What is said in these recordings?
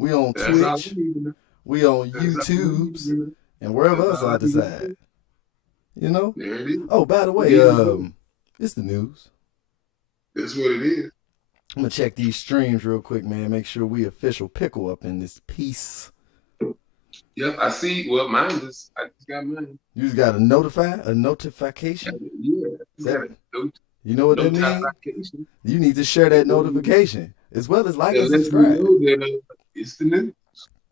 We on That's all Twitch. we need to know. We on That's all we need to YouTube's know. and wherever That's else all I I need to decide. know. You know. There it is. Oh, by the We way, need to know. it's the news. That's what it is. I'm gonna check these streams real quick, man. Make sure we official pickle up in this piece. Yep, I see. Well, I just got mine. You just got a notification. Yeah, I just That got a note, you know what that means? notification. You need to share that notification as well as like That and lets me subscribe. know that it's the news.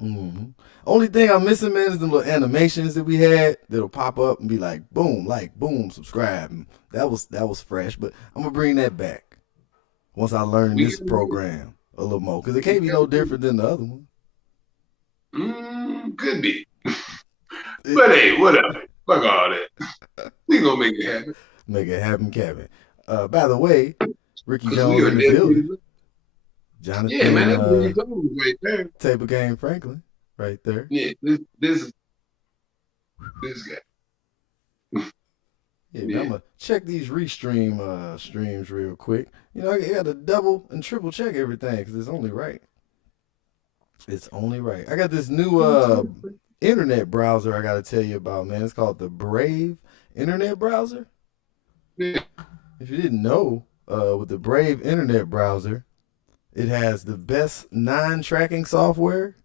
hmm Only thing I'm missing, man, is the little animations that we had that'll pop up and be like, boom, like, boom, subscribe. And that was fresh, but I'm gonna bring that back once I learn We this got to do it. program a little more, because it We can't be got no to do different than the other one. it. Could be. It, But hey, whatever. Fuck all that. We gonna make it happen. make it happen, Kevin. By the way, Ricky Because we Jones are in the building. dedicated. Yeah, man, Jonathan that's Ricky Jones right there. Table Game Franklin, right there. Yeah, this guy. Yeah, man, I'm Yeah. gonna check these restream streams real quick. You know, I got to double and triple check everything because it's only right. It's only right. I got this new internet browser I got to tell you about, man. It's called the Brave internet browser. Yeah. If you didn't know, with the Brave internet browser, it has the best non-tracking software.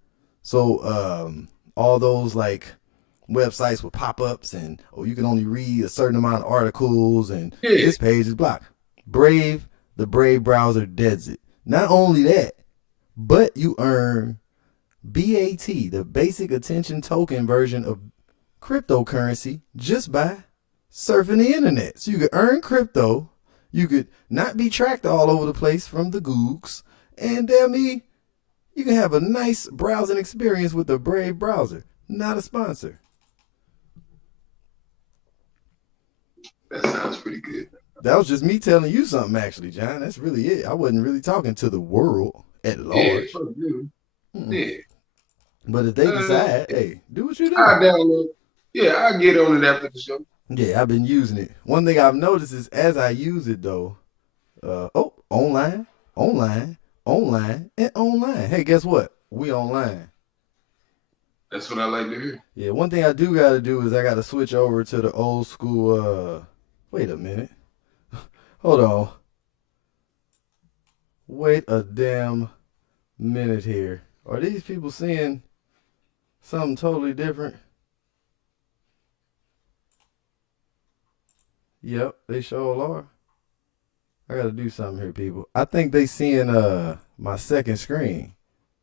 So all those like websites with pop-ups and you can only read a certain amount of articles and Yeah. this page is blocked. Brave, the Brave browser deads it. Not only that, but you earn BAT, the basic attention token version of cryptocurrency, just by surfing the internet. So you could earn crypto, you could not be tracked all over the place from the Googs, and damn me, you can have a nice browsing experience with the Brave browser. Not a sponsor. That sounds pretty good. That was just me telling you something, actually, John. That's really it. I wasn't really talking to the world at Yeah, large. fuck you. Mm-mm. Yeah. But if they Uh, decide, hey, do what you I do. download. Yeah, I'll get on it after the show. Yeah, I've been using it. One thing I've noticed is as I use it, though, online, online, online, and online. Hey, guess what? We online. That's what I like to hear. Yeah, one thing I do gotta do is I gotta switch over to the old school. Wait a minute. Hold on. Wait a damn minute here. Are these people seeing something totally different? Yep, they sure are. I gotta do something here, people. I think they seeing my second screen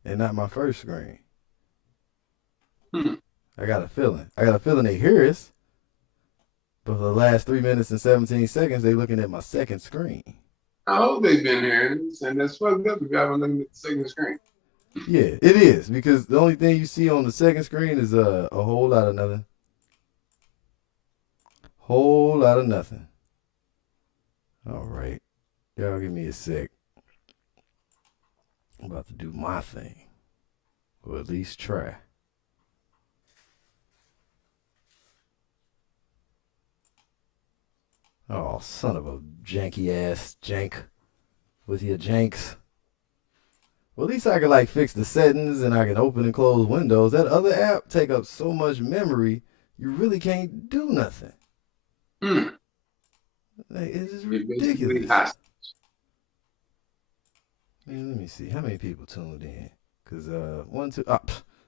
and not my first screen. Hmm. I got a feeling. I got a feeling they hear us, but for the last 3 minutes and 17 seconds, they looking at my second screen. I hope they've been hearing this, and that's fucked up if y'all been looking at the second screen. Yeah, it is because the only thing you see on the second screen is a whole lot of nothing. Whole lot of nothing. All right, y'all give me a sec. I'm about to do my thing, or at least try. Oh, son of a janky ass jank with your janks. Well, at least I can like fix the settings and I can open and close windows. That other app take up so much memory, you really can't do nothing. Hmm. Like, it's just You're basically ridiculous. hostile. Man, let me see how many people tuned in. Cause one, two,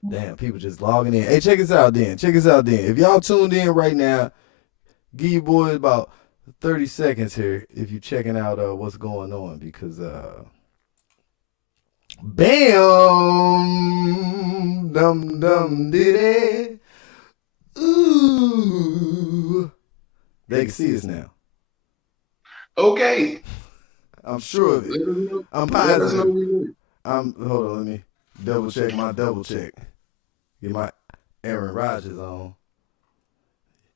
damn, people just logging in. Hey, check us out, then. Check us out, then. If y'all tuned in right now, give you boys about 30 seconds here if you checking out what's going on because bam dum dum diddy ooh they can see us now. Okay. I'm sure of it. Let us know. I'm Let us know positive. we win. I'm hold on, let me double check my double check. Get my Aaron Rodgers on.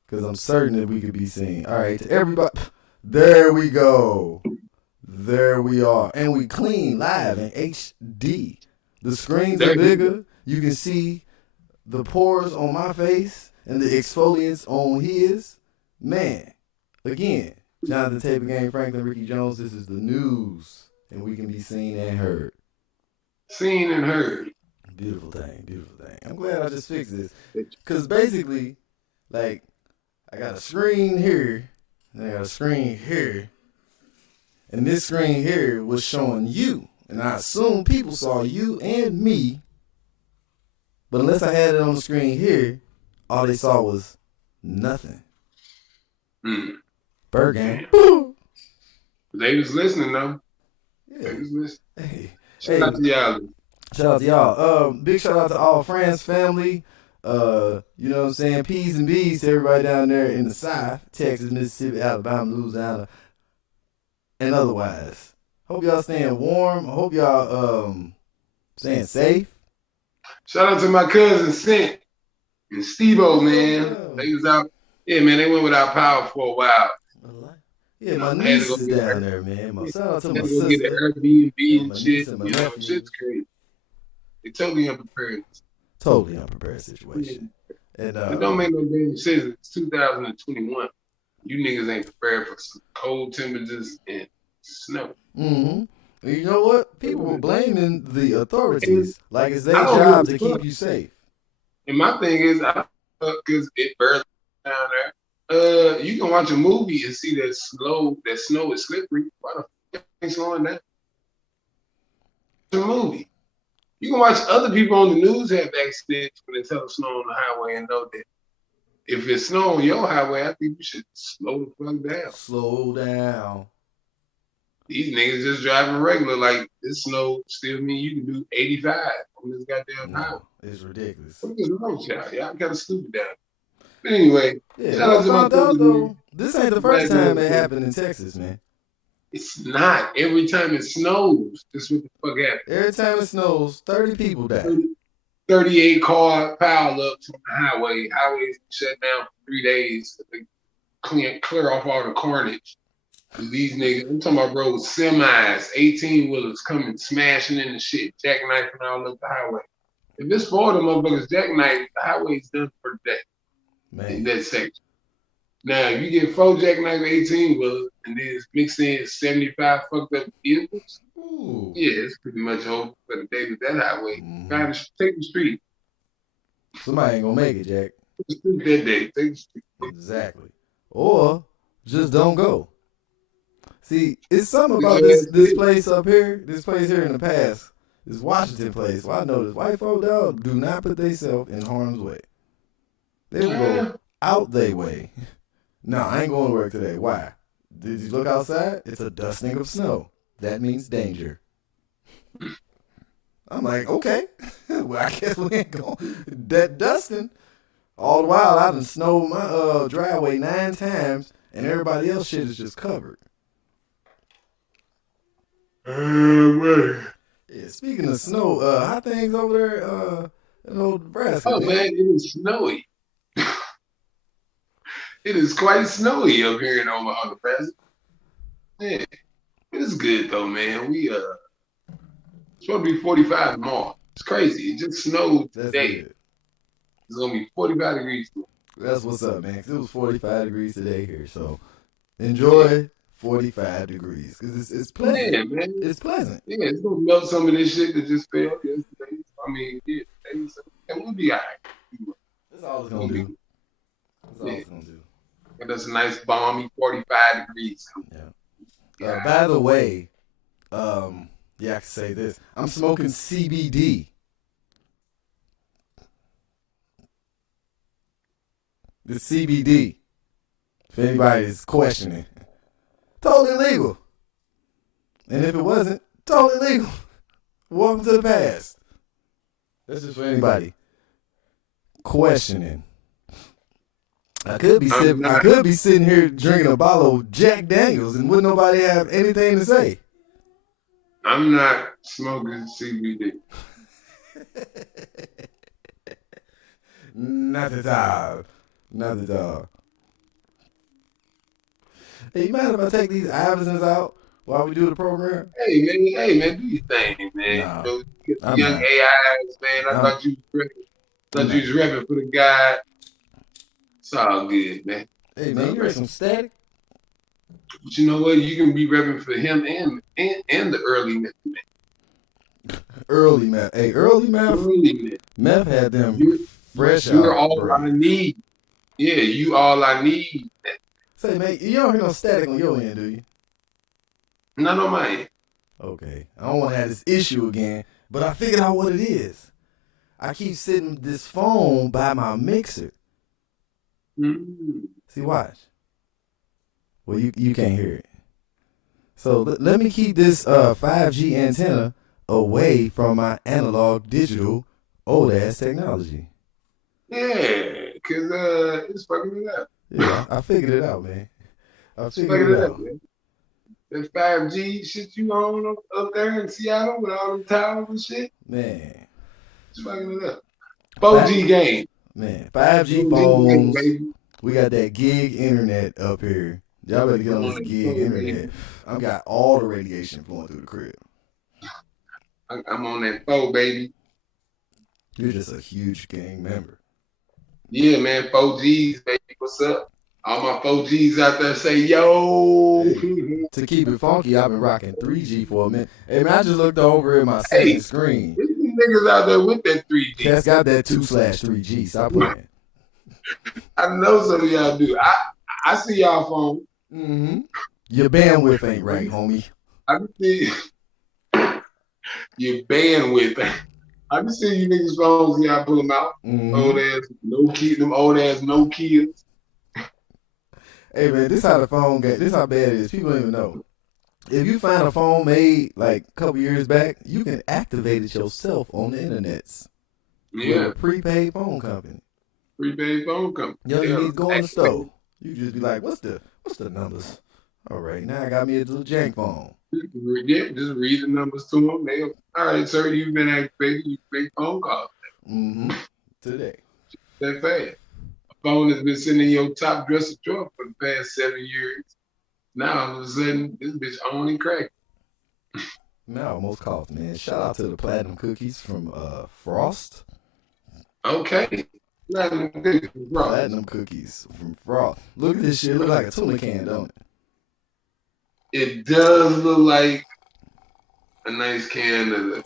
Because I'm certain that we could be seen. All right, to everybody. There we go. There we are. And we clean live in HD. The screens are There you go. bigger. You can see the pores on my face and the exfoliants on his. Man, again, Jonathan Taper Game, Franklin, Ricky Jones, this is the news. And we can be seen and heard. Seen and heard. Beautiful thing, beautiful thing. I'm glad I just fixed this. Because basically, like, I got a screen here, and I got a screen here, and this screen here was showing you. And I assume people saw you and me, but unless I had it on the screen here, all they saw was nothing. Bird game. They was listening though. Yeah. They was listening. Hey. Shout out to y'all. Shout out to y'all. Big shout out to all France family. You know what I'm saying? P's and B's to everybody down there in the South, Texas, Mississippi, Alabama, Louisiana, and otherwise. Hope y'all staying warm. I hope y'all staying safe. Shout out to my cousin Cent and Steve-O, man. Yeah. They was out. Yeah, man, they went without power for a while. Yeah, my niece is down there, man. Shout out to my Had to go get an sister. Airbnb and my shit. niece and my You know, nephew. shit's crazy. They totally unprepared. Totally unprepared situation. And It don't make no damn sense. It's 2021. You niggas ain't prepared for some cold temperatures and snow. mm-hmm. And you know what? People were blaming the authorities like it's their I don't job give to a keep fuck. you safe. And my thing is, because it barely down there. You can watch a movie and see that snow is slippery. Why the fuck ain't slowing down? It's a movie. You can watch other people on the news have accidents when they tell them snow on the highway and know that if it's snow on your highway, I think you should slow the fuck down. Slow down. These niggas just driving regular, like this snow still mean you can do 85 on this goddamn highway. No, it's ridiculous. What is wrong with y'all? Y'all kind of stupid down. But anyway, Yeah, shout out to my found out cousin, though. man. This ain't the first time it happened in Texas, man. It's not. Every time it snows, that's what the fuck happens. Every time it snows, 30 people die. 38 car pile ups on the highway. Highways shut down for 3 days. They clear off all the carnage. These niggas, I'm talking about roads, semis, 18 wheelers coming smashing in the shit, jackknifing all up the highway. If it's 4 of them motherfuckers jackknife, the highway's done for the day. Man. In that section. Now, if you get 4 jackknife 18 wheelers and then it's mixed in 75 fucked up vehicles, Ooh. yeah, it's pretty much over for the day with that highway. Mhm. Take the street. Somebody ain't gonna make it, Jack. Take the street that day. Take the street. Exactly. Or just don't go. See, it's something about this place up here, this place here in the past, this Washington place. Well, I know this white folk down do not put themselves in harm's way. They will go out their way. No, I ain't going to work today. Why? Did you look outside? It's a dusting of snow. That means danger. I'm like, okay. Well, I guess we ain't going. That dusting. All the while, I done snowed my driveway 9 times, and everybody else shit is just covered. Yeah, speaking of snow, how things over there in old Nebraska? Oh, man, it is snowy. It is quite snowy up here in Omaha, Nebraska. Yeah, it is good though, man. We it's supposed to be 45 tomorrow. It's crazy. It just snowed today. Good. It's gonna be 45 degrees. That's what's up, man. 'Cause it was 45 degrees today here, so enjoy 45 degrees because it's pleasant. Yeah, man. It's pleasant. Yeah, it's gonna melt some of this shit that just fell yesterday. I mean, yeah, and we'll be all right. That's all it's gonna do. That's all it's gonna do. And that's a nice balmy 45 degrees. Yeah. By the way, yeah, I can say this. I'm smoking CBD. The CBD. If anybody's questioning, totally legal. And if it wasn't, totally legal. Welcome to the past. That's just for anybody questioning. I could be sitting here drinking a bottle of Jack Daniels and wouldn't nobody have anything to say. I'm not smoking CBD. Not at all. Not at all. Hey, you mind if I take these Iversons out while we do the program? Hey man, do your thing, man. Nah, You know, get the I'm young not. AIs, man. I thought you was repping for the guy. It's all good, man. Hey, man, you heard some static? But you know what? You can be repping for him and the early Method Man. Early Meth. Hey, early Meth. Early man. Meth had them You, fresh you're out all I braids. need. Yeah, you all I need. Say, man, you don't hear no static on your end, do you? None on my end. Okay. I don't want to have this issue again, but I figured out what it is. I keep sitting with this phone by my mixer. Mm. See, watch. Well, you can't hear it. So let me keep this 5G antenna away from my analog digital old ass technology. Yeah, cause it's fucking it up. Yeah, I figured it out, man. I It's figured fucking it it up, out. man. That 5G shit you on up there in Seattle with all them towers and shit. Man. It's fucking it up. 4G game. Man, 5G 4G game, phones. baby. We got that gig internet up here. Y'all better get I'm on on this that gig phone, internet. baby. I've got all the radiation flowing through the crib. I'm on that phone, baby. You're just a huge gang member. Yeah, man. 4Gs, baby. What's up? All my 4Gs out there say, yo. Hey, to keep it funky, I've been rocking 3G for a minute. Hey, man, I just looked over at my Hey, second screen. there's some niggas out there with that 3G. Cat's got that 2/3G. Stop playing. I know some of y'all do. I see y'all phone. Mm-hmm. Your bandwidth ain't right, homie. I can see your bandwidth. I can see you niggas phones. Y'all pull them out. Mm-hmm. Old ass no key. Them old ass no kids. Hey man, this how the phone get. This how bad it is. People don't even know. If you find a phone made like a couple years back, you can activate it yourself on the internets. Yeah. With a prepaid phone company. Prepaid phone company. You Yeah. need to go in the store. You just be like, what's the numbers? All right, now I got me a little jank phone. Yeah, just read the numbers to them. They'll, all right, sir, you've been activated. You make phone calls. Mm-hmm. Today. That fast. A phone has been sitting in your top dresser drawer for the past 7 years. Now all of a sudden, this bitch on and crack. Man, I almost coughed, man. Shout out to the platinum cookies from Frost. Okay. Platinum cookies from Frost. Platinum cookies from Frost. Look at this shit. It look like a tuna can, don't it? It does look like a nice can of the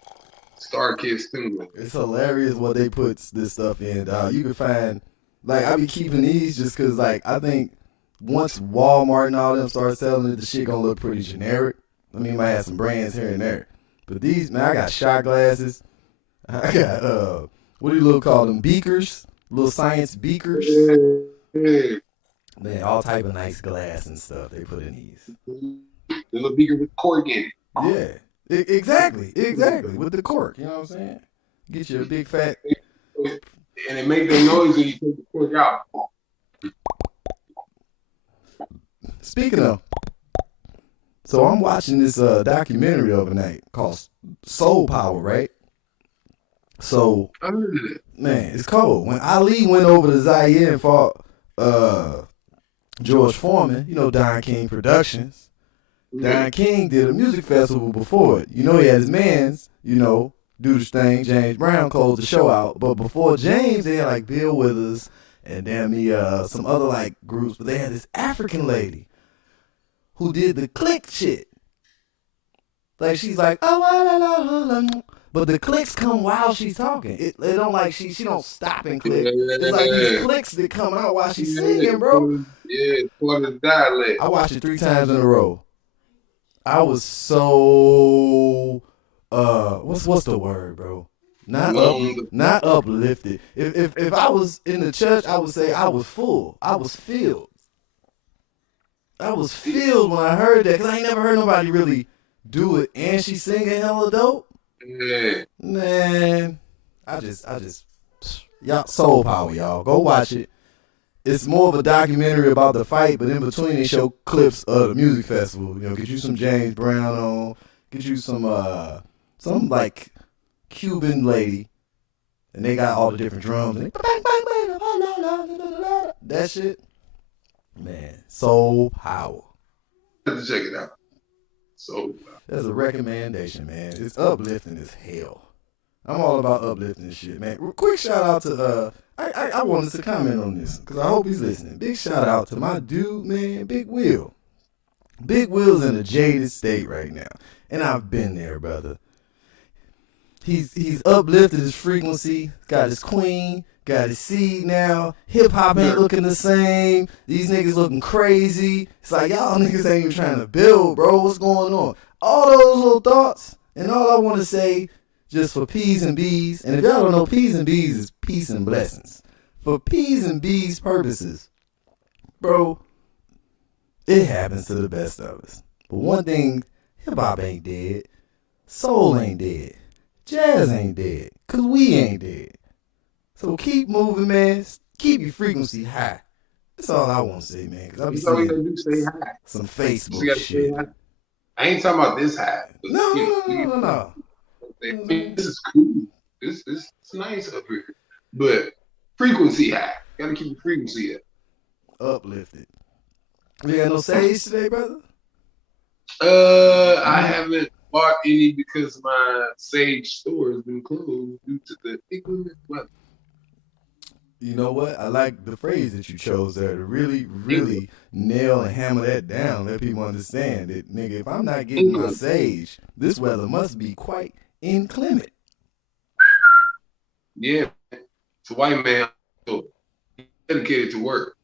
Star Kids tuna. It's hilarious what they put this stuff in, dog. You can find, like, I be keeping these just because, like, I think once Walmart and all them start selling it, the shit gonna look pretty generic. I mean, might have some brands here and there. But these, man, I got shot glasses. I got, what do you little call them? Beakers? Little science beakers. Yeah. Man, all type of nice glass and stuff they put in these. The little beaker with cork in it. Yeah, exactly, with the cork. You know what I'm saying? Get you a big fat. And it make that noise when you take the cork out. Speaking of, so I'm watching this documentary overnight called Soul Power, right? So, I heard of it. man, it's cold. When Ali went over to Zaire and fought George Foreman, you know, Don King Productions. Don King did a music festival before it. You know, he had his mans, you know, do this thing. James Brown closed the show out. But before James, they had like Bill Withers and some other like groups. But they had this African lady who did the click shit. Like she's like, oh, la, la, la, la. But the clicks come while she's talking. It don't like she don't stop and click. It's like these clicks that come out while she's singing, bro. Yeah, for the dialect. I watched it 3 times in a row. I was so what's the word, bro? Not uplifted. If I was in the church, I would say I was full. I was filled. I was filled when I heard that, because I ain't never heard nobody really do it, and she singing hella dope. Yeah. Man, I just y'all, Soul Power, y'all. Go watch it. It's more of a documentary about the fight, but in between they show clips of the music festival. You know, get you some James Brown on, get you some like Cuban lady, and they got all the different drums. And that shit, man, Soul Power. Have to check it out. So That's a recommendation, man. It's uplifting as hell. I'm all about uplifting this shit, man. Quick shout out to I wanted to comment on this because I hope he's listening. Big shout out to my dude, man, Big Will. Big Will's in a jaded state right now, and I've been there, brother. He's uplifted his frequency, got his queen, got his seed now. Hip hop ain't looking the same. These niggas looking crazy. It's like y'all niggas ain't even trying to build, bro. What's going on? All those little thoughts, and all I want to say, just for P's and B's, and if y'all don't know, P's and B's is peace and blessings. For P's and B's purposes, bro, it happens to the best of us. But one thing, hip hop ain't dead, soul ain't dead, jazz ain't dead, cause we ain't dead. So keep moving, man. Keep your frequency high. That's all I want to say, man. Cause I be seeing stay high. some Facebook shit. I ain't talking about this high. No. This is cool. It's nice up here, but frequency high. Gotta keep the frequency up. Uplifted. You got no sage today, brother? I haven't bought any because my sage store has been closed due to the inclement weather. You know what? I like the phrase that you chose there to really, really nail and hammer that down. Let people understand that, nigga, if I'm not getting my sage, this weather must be quite inclement. Yeah. It's a white man, so he's dedicated to work.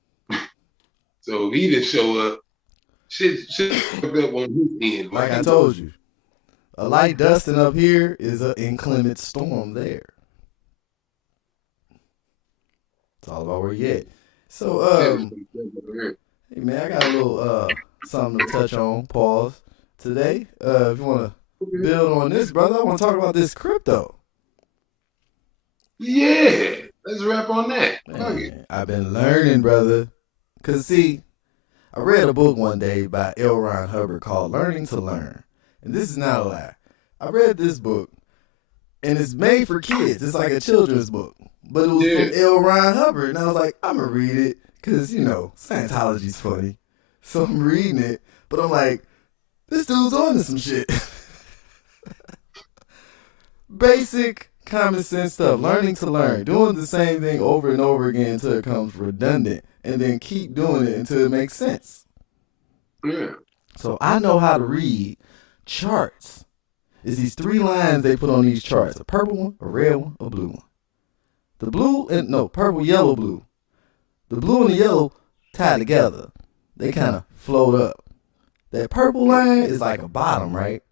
So if he didn't show up, shit fucked up on his end. Like I told you, a light dusting up here is an inclement storm there. It's all about where you at. So, hey man, I got a little something to touch on. Pause today. If you want to build on this, brother, I want to talk about this crypto. Yeah, let's wrap on that. Man, I've been learning, brother. Cause see, I read a book one day by L. Ron Hubbard called "Learning to Learn," and this is not a lie. I read this book, and it's made for kids. It's like a children's book. But it was from L. Ron Hubbard, and I was like, I'm going to read it, because, you know, Scientology's funny. So I'm reading it, but I'm like, this dude's on to some shit. Basic common sense stuff, learning to learn, doing the same thing over and over again until it becomes redundant, and then keep doing it until it makes sense. Yeah. So I know how to read charts. It's these 3 lines they put on these charts, a purple one, a red one, a blue one. The blue and purple, yellow, blue. The blue and the yellow tie together. They kind of float up. That purple line is like a bottom, right?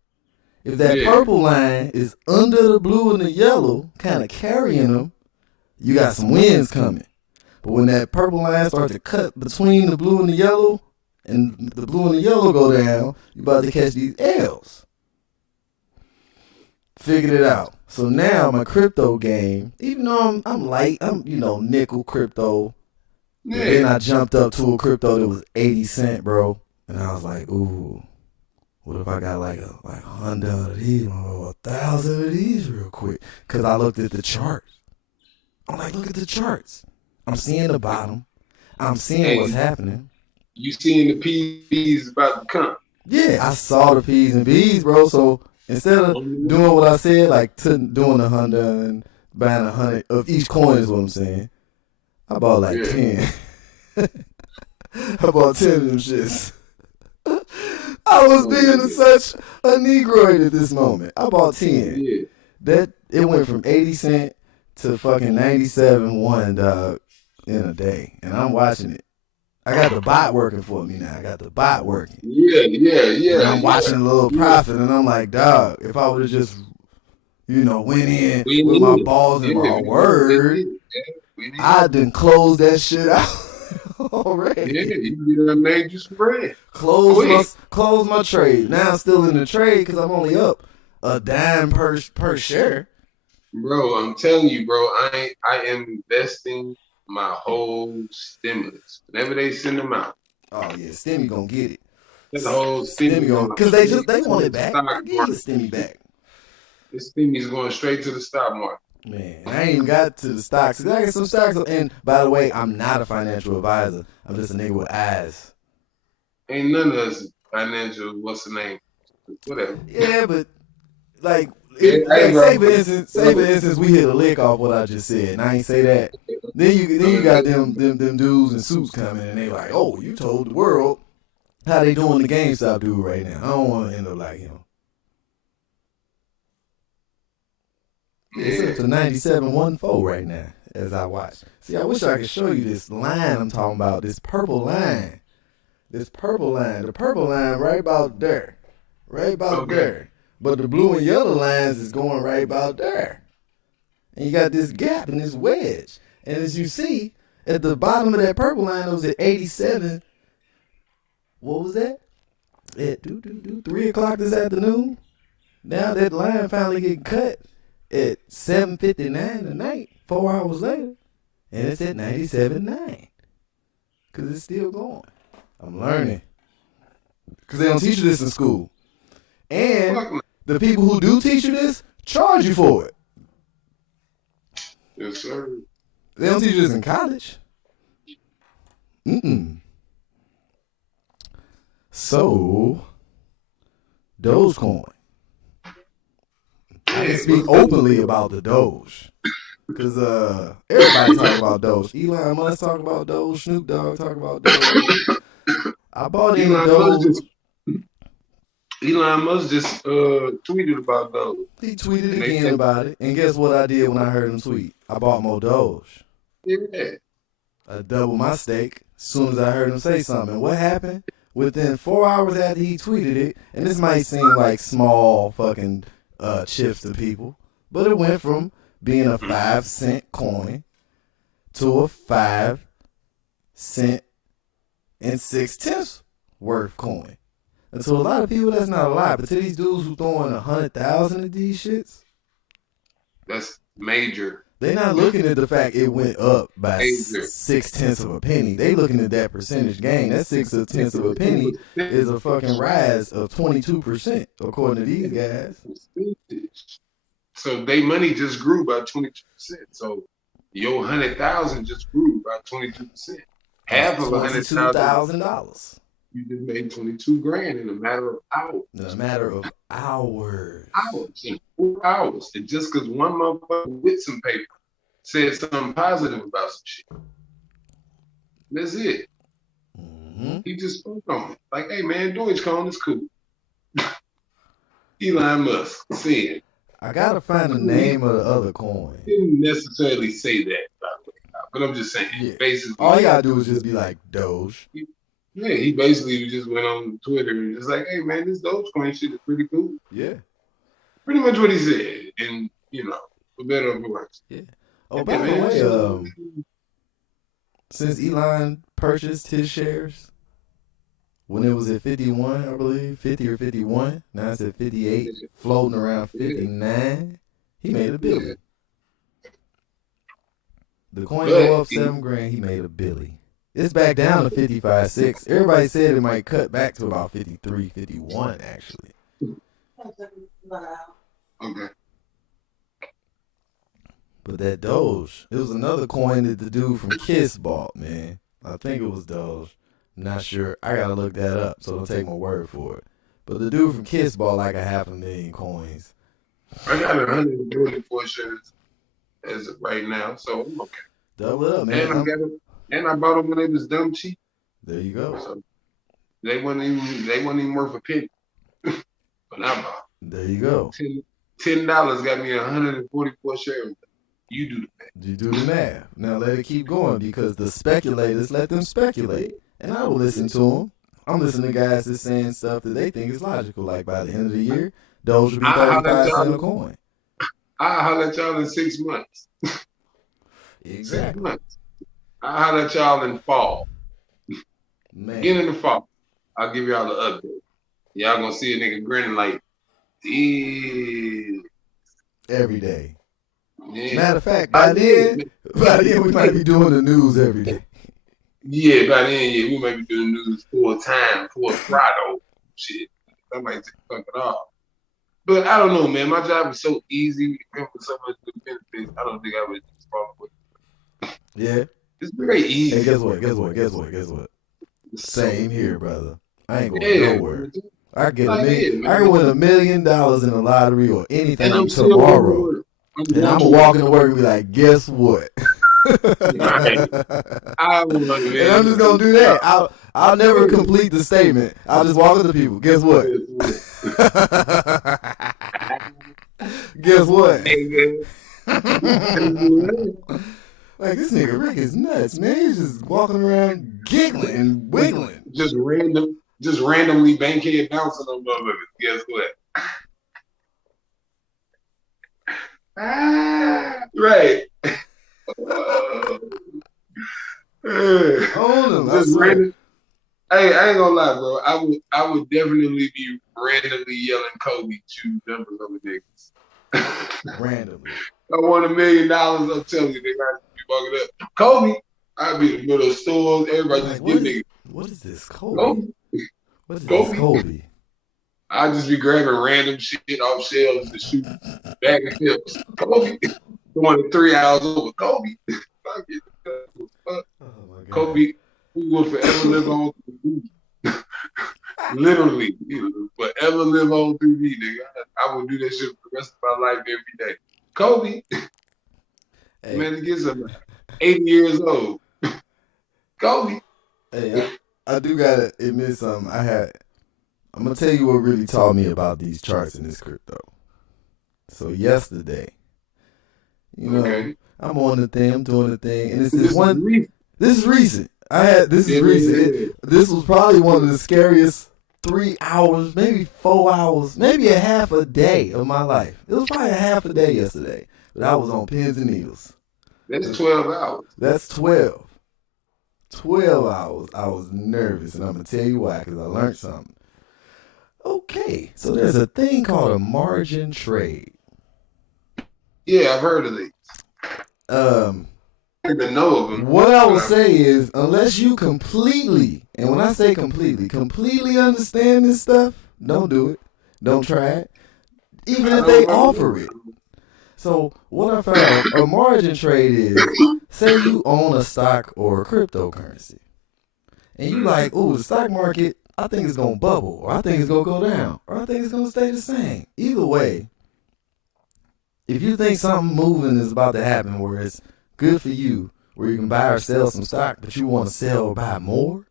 If that purple line is under the blue and the yellow, kind of carrying them, you got some winds coming. But when that purple line starts to cut between the blue and the yellow, and the blue and the yellow go down, you're about to catch these L's. Figured it out. So now my crypto game, even though I'm light, I'm nickel crypto. Yeah. Then I jumped up to a crypto that was 80 cents, bro. And I was like, ooh, what if I got like 100 of these, or 1,000 of these real quick? Cause I looked at the charts. I'm like, look at the charts. I'm seeing the bottom. I'm seeing what's happening. You seeing the P's about to come. Yeah, I saw the P's and B's, bro. So instead of doing what I said, like doing 100 and buying 100 of each coin is what I'm saying, I bought like 10. I bought 10 of them shits. I was being such a Negroid at this moment. I bought 10. Yeah. That it went from 80 cents to fucking 97.1, dog, in a day. And I'm watching it. I got the bot working for me now. I got the bot working. Yeah. And I'm watching a little profit, and I'm like, dog, if I would have just, went in with my balls and my word, I done closed that shit out already. Yeah, you done made you spread. Close my trade. Now I'm still in the trade because I'm only up a dime per share. Bro, I'm telling you, bro, I am investing my whole stimulus. Whenever they send them out. Oh yeah, Stimmy gonna get it. The whole Stimmy gonna, because they want it back. I give you the Stimmy back. This Stimmy's going straight to the stock market. Man, I ain't even got to the stocks. I got some stocks. And by the way, I'm not a financial advisor. I'm just a nigga with eyes. Ain't none of us financial. What's the name? Whatever. Yeah, but like. Say for instance, we hit a lick off what I just said, and I ain't say that. Then you got them dudes in suits coming, and they like, oh, you told the world how they doing the GameStop dude right now. I don't want to end up like him. It's up to 97.14 right now as I watch. See, I wish I could show you this line I'm talking about. This purple line. This purple line. The purple line right about there. Right about there. But the blue and yellow lines is going right about there. And you got this gap and this wedge. And as you see, at the bottom of that purple line, it was at 87. What was that? At 3 o'clock this afternoon. Now that line finally getting cut at 7:59 tonight, 4 hours later. And it's at 97.9. Because it's still going. I'm learning. Because they don't teach you this in school. And the people who do teach you this charge you for it. Yes, sir. They don't teach you this in college. So, Dogecoin. I can speak openly about the Doge. Because everybody talk about Doge. Elon Musk talk about Doge. Snoop Dogg talk about Doge. I bought in Doge. Elon Musk just tweeted about Doge. He tweeted again about it. And guess what I did when I heard him tweet? I bought more Doge. Yeah. I doubled my stake as soon as I heard him say something. And what happened? Within 4 hours after he tweeted it, and this might seem like small fucking chips to people, but it went from being a 5-cent coin to a 5 cent and 6/10 worth coin. And to a lot of people, that's not a lot. But to these dudes who throwing 100,000 of these shits, that's major. They're not looking at the fact it went up by 6/10 of a penny. They looking at that percentage gain. That 6/10 of a penny is a fucking rise of 22%, according to these guys. So they money just grew by 22%. So your 100,000 just grew by 22%. Half of $22,000. You just made 22 grand in a matter of hours. In a matter of hours. In 4 hours. And just because one motherfucker with some paper said something positive about some shit. That's it. Mm-hmm. He just spoke on it. Like, hey man, Dogecoin is cool. Elon Musk said. I gotta find the name of the other coin. He didn't necessarily say that, by the way. But I'm just saying, basically. All you gotta do is just be like Doge. Yeah, he basically just went on Twitter and just like, hey man, this Dogecoin shit is pretty cool. Yeah. Pretty much what he said. And, for better or for worse. Yeah. Oh, by the way, since Elon purchased his shares, when it was at 51, I believe, 50 or 51, now it's at 58, floating around 59, he made $1 billion. The coin go up $7,000, he made $1 billion. It's back down to 55.6. Everybody said it might cut back to about 53, 51, actually. Okay. But that Doge, it was another coin that the dude from Kiss bought, man. I think it was Doge. Not sure. I gotta look that up, so don't take my word for it. But the dude from Kiss bought like 500,000 coins. I got 144 shares as of right now, so I'm okay. Double it up, man. And I bought them when they was dumb cheap. There you go. So they wasn't even worth a penny. But I bought. There you go. $10 got me 144 shares. You do the math. You do the math. Now let it keep going because the speculators let them speculate. And I will listen to them. I'm listening to guys that's saying stuff that they think is logical. Like by the end of the year, those will be 35 cents a coin. I'll holler at y'all in 6 months. Exactly. 6 months. I'll holler at y'all in fall. Man. Beginning of fall. I'll give y'all an update. Y'all gonna see a nigga grinning like, every day. Yeah. Matter of fact, by then we might be doing the news every day. Yeah, by then, we might be doing news full time, full throttle. Shit. I might take fucking off. But I don't know, man. My job is so easy and with so much good benefits. I don't think I would just fall with it. Yeah. It's very easy. Hey, guess what? Same here, brother. I ain't going nowhere. I can win $1 million in the lottery or anything tomorrow. And I'm gonna walk into work and be like, guess what? And I'm just gonna do that. I'll never complete the statement. I'll just walk up to people. Guess what? Guess what? Like, this nigga Rick is nuts, man. He's just walking around giggling and wiggling. just randomly bankhead bouncing on motherfuckers. Guess what? Right. On him, I Just swear. random. Hey, I ain't gonna lie, bro. I would definitely be randomly yelling Kobe to numbers of the niggas. Randomly. I want $1 million. I'm telling you, they got to be walking up. Kobe, I'd be in the middle of stores. Everybody Like, just give niggas what is this, Kobe? Kobe. What is Kobe. this, Kobe? I'd just be grabbing random shit off shelves to shoot bag of chips. Kobe. Going 3 hours over. Kobe. Fuck it. Oh my God. Kobe, who will forever live on through me. Literally, forever live on through me, nigga. I would do that shit for the rest of my life every day. Kobe, Hey, man, he gets up 80 years old. Kobe. hey, I do gotta admit something. I'm gonna tell you what really taught me about these charts in this crypto. So yesterday, you know, Okay. I'm on the thing, I'm doing the thing, and it's This this is one. recent. This is recent. This is Yeah, recent. yeah. This was probably one of the scariest 3 hours, maybe 4 hours, maybe a half a day of my life. It was probably a half a day yesterday, but I was on pins and needles. That's 12 hours. That's 12. 12 hours. I was nervous, and I'm going to tell you why, because I learned something. Okay, so there's a thing called a margin trade. Yeah, I've heard of these. I don't even know of them. What I will say is, unless you completely, and when I say completely understand this stuff, don't do it. Don't try it. Even if they offer it. So what I found, a margin trade is, say you own a stock or a cryptocurrency. And you like, ooh, the stock market, I think it's going to bubble, or I think it's going to go down, or I think it's going to stay the same. Either way, if you think something moving is about to happen where it's good for you, where you can buy or sell some stock, but you want to sell or buy more,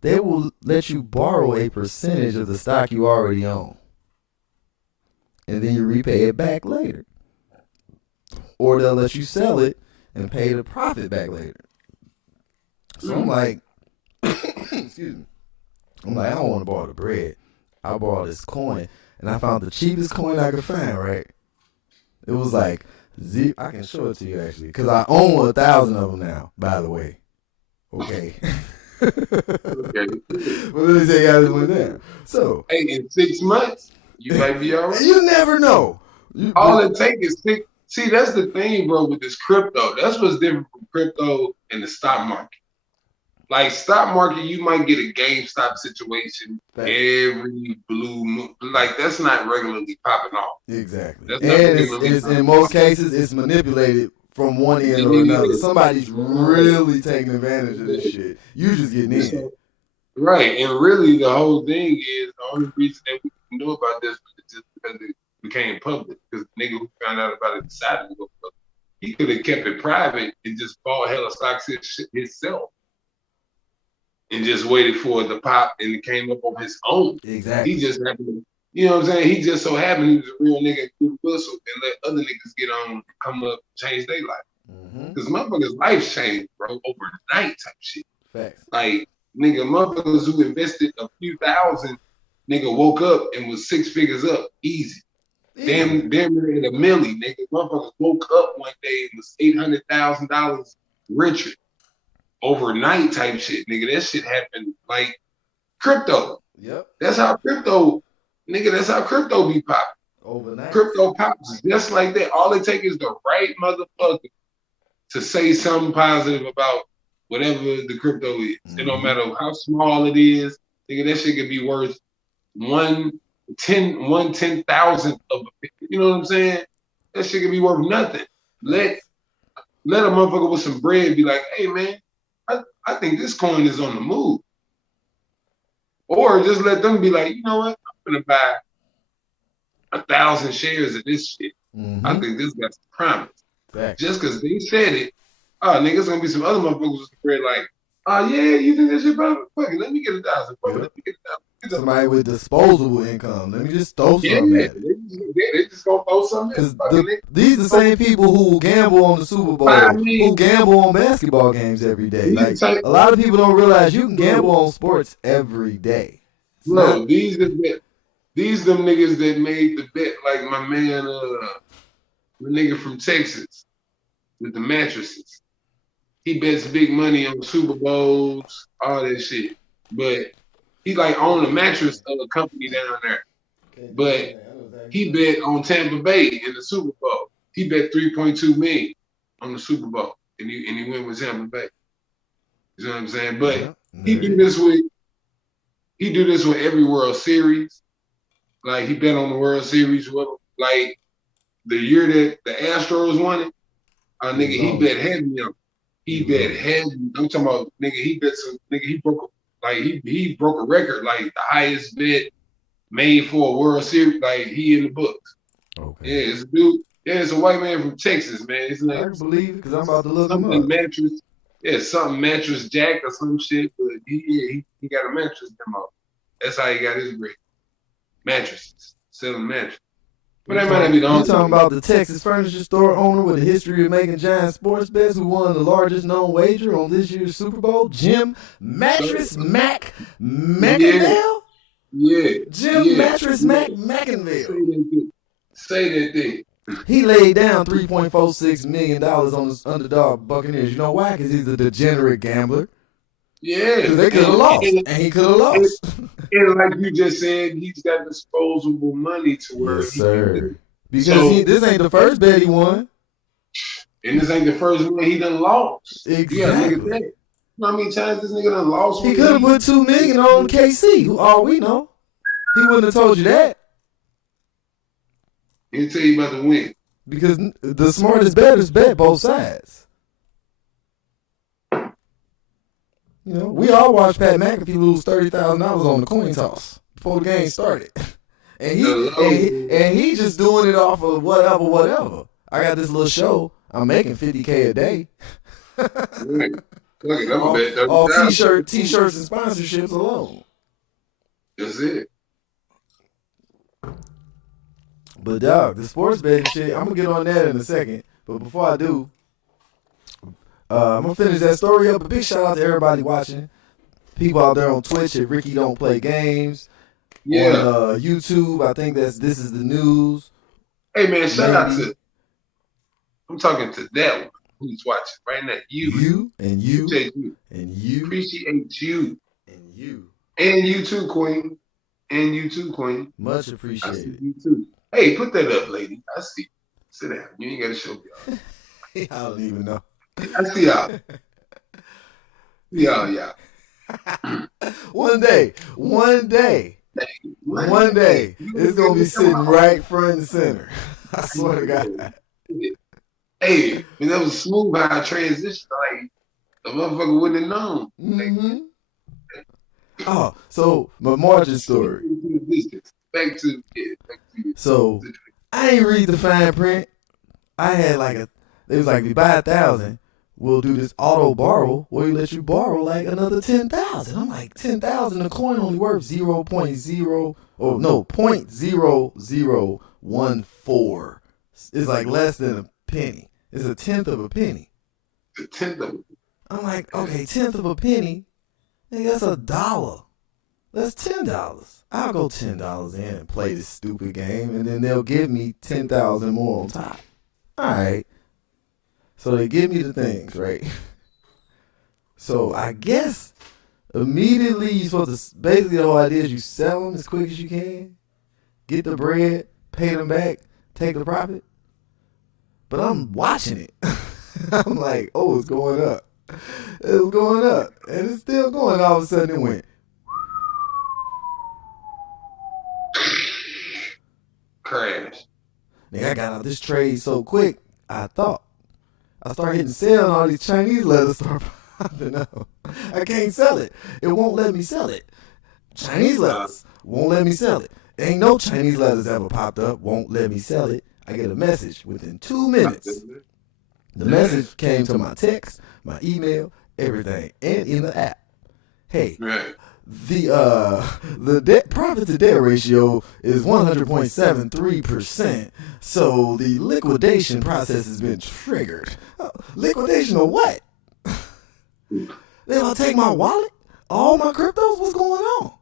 they will let you borrow a percentage of the stock you already own. And then you repay it back later. Or they'll let you sell it and pay the profit back later. So I'm like, excuse me. I'm like, I don't want to borrow the bread. I borrow this coin. And I found the cheapest coin I could find, right? It was like, I can show it to you actually. Because I own 1,000 of them now, by the way. Okay. Okay. Well, let me say how this went down. So, Hey, in 6 months, you might be all right. you never know. All it takes is 6. See, that's the thing, bro, with this crypto. That's what's different from crypto and the stock market. Like stock market, you might get a GameStop situation every blue moon. Like that's not regularly popping off. Exactly. That's And not it's in most cases, it's manipulated from one end or another. Somebody's really taking advantage of this shit. You just getting in. Right. And really, the whole thing is the only reason that we can know about this is just because it became public. Because the nigga who found out about it decided to go public. He could have kept it private and just bought hella stocks himself. And just waited for it to pop, and it came up on his own. Exactly. He just happened to, you know what I'm saying? He just so happened he was a real nigga who whistle and let other niggas get on, come up, change their life. Because motherfuckers' life changed, bro, overnight type shit. Facts. Like, nigga, motherfuckers who invested a few thousand, nigga woke up and was 6 figures up, easy. Damn near in a milli, nigga. Motherfuckers woke up one day and was $800,000 richer. Overnight type shit, nigga. That shit happened like crypto. Yep. That's how crypto be popping. Overnight. Crypto pops just like that. All it takes is the right motherfucker to say something positive about whatever the crypto is. It don't matter how small it is, nigga. That shit could be worth 1/10,000 of a, you know what I'm saying? That shit could be worth nothing. Let a motherfucker with some bread be like, hey man, I think this coin is on the move. Or just let them be like, you know what? I'm gonna buy 1,000 shares of this shit. I think this guy's promise. Facts. Just because they said it, nigga, it's gonna be some other motherfuckers with some bread like, yeah, you think that shit probably? Fuck it, let me get 1,000. Fuck it, let me get Somebody with disposable income. Let me just throw Yeah, something they at it. just gonna throw something at Because fucking nigga. these the same people who will gamble on the Super But I Bowl, who mean, gamble on basketball games every day. these Like, type, a lot of people don't realize you can gamble on sports every day. It's bro, not. these them niggas that made the bet, like my man, the nigga from Texas with the mattresses. He bets big money on Super Bowls, all that shit. But he like owned a mattress company down there. But he bet on Tampa Bay in the Super Bowl. He bet 3.2 million on the Super Bowl, and he went with Tampa Bay. You know what I'm saying? But he do this with every World Series. Like he bet on the World Series with like the year that the Astros won it. Nigga, he bet heavy on. He bet heavy. I'm talking about nigga. He bet some nigga. He broke a record, like the highest bet made for a World Series. Like he in the books. Okay. Yeah, it's a dude. Yeah, it's a white man from Texas, man. His I name can believe it because I'm about to look him something up. mattress. Yeah, something mattress Jack or some shit. But he got a mattress demo. That's how he got his break. Mattresses, selling mattresses. But that might not be the only. You talking about the Texas furniture store owner with a history of making giant sports bets who won the largest known wager on this year's Super Bowl? Jim Mattress Mac McIngvale? Yeah. Jim Mattress Mac McIngvale. Say that thing. He laid down $3.46 million on his underdog Buccaneers. You know why? Because he's a degenerate gambler. Yeah. Because they could have lost. And he could have lost. And like you just said, he's got disposable money to where. Yes, sir. Because this ain't the first bet he won. And this ain't the first one he done lost. Exactly. You know how many times this nigga done lost? He could have put $2 million on KC, who all we know. He wouldn't have told you that. He'll tell you about the win. Because the smartest bettors bet both sides. You know, we all watched Pat McAfee lose $30,000 on the coin toss before the game started. And he just doing it off of whatever. I got this little show. I'm making $50K a day. Off t-shirts and sponsorships alone. That's it. But dog, the sports betting shit, I'm gonna get on that in a second. But before I do, I'm gonna finish that story up. A big shout out to everybody watching. People out there on Twitch at Ricky Don't Play Games. Yeah. On YouTube, I think This Is the News. Hey man, shout out to. I'm talking to that one who's watching right now. You and you and you. Appreciate you. And you. And you too, Queen. And you too, Queen. Much appreciated. You too. Hey, put that up, lady. I see. Sit down. You ain't got to show y'all. I don't even know. I see y'all. Yeah. One day, it's gonna be sitting right front and center. I swear to God. Hey, and that was smooth how I transitioned. Like the motherfucker wouldn't have known. Mm-hmm. Oh, so my margin story. Back to you. So I ain't read the fine print. I had it was like, we buy 1,000, we'll do this auto borrow where we let you borrow like another 10,000. I'm like, 10,000, the coin only worth 0.0014. It's like less than a penny. It's a tenth of a penny. I'm like, okay, tenth of a penny. Nigga, that's $1. That's $10. I'll go $10 in and play this stupid game, and then they'll give me 10,000 more on top. All right. So they give me the things, right? So I guess immediately you're supposed to, basically the whole idea is you sell them as quick as you can, get the bread, pay them back, take the profit. But I'm watching it. I'm like, oh, it's going up. It's going up. And it's still going. All of a sudden it went. Crash. Nigga, I got out this trade so quick, I thought. I started hitting sell and all these Chinese letters start popping up. I can't sell it. It won't let me sell it. Chinese letters won't let me sell it. Ain't no Chinese letters ever popped up, won't let me sell it. I get a message within 2 minutes. The message came to my text, my email, everything, and in the app. Hey, the debt profit to debt ratio is 100.73%. So the liquidation process has been triggered. Liquidation of what? They gonna take my wallet? All my cryptos? What's going on?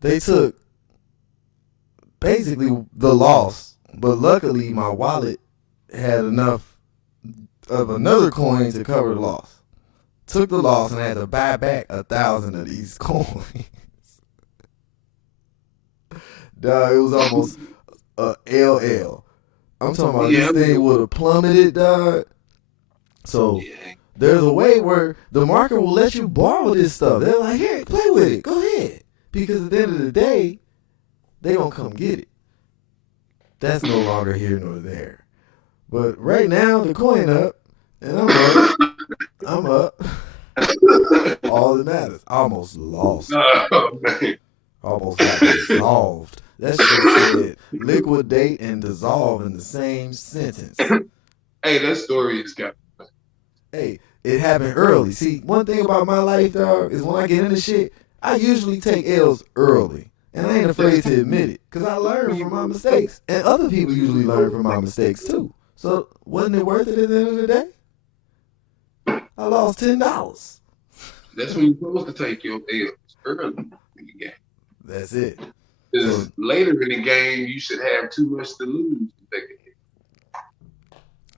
They took basically the loss, but luckily my wallet had enough of another coin to cover the loss. Took the loss and had to buy back 1,000 of these coins. Dog, it was almost a LL. I'm talking about this thing would have plummeted, dog. So there's a way where the market will let you borrow this stuff. They're like, here, play with it. Go ahead. Because at the end of the day, they gonna come get it. That's no longer here nor there. But right now, the coin up, and I'm up. I'm up. All that matters. I almost lost. Almost got dissolved. That shit said liquidate and dissolve in the same sentence. Hey, that story is got. Hey, it happened early. See, one thing about my life, dog, is when I get into shit, I usually take L's early. And I ain't afraid to admit it. Because I learn from my mistakes. And other people usually learn from my mistakes, too. So, wasn't it worth it at the end of the day? I lost $10. That's when you're supposed to take your L's early in the game. That's it. Because later in the game, you should have too much to lose to take a hit.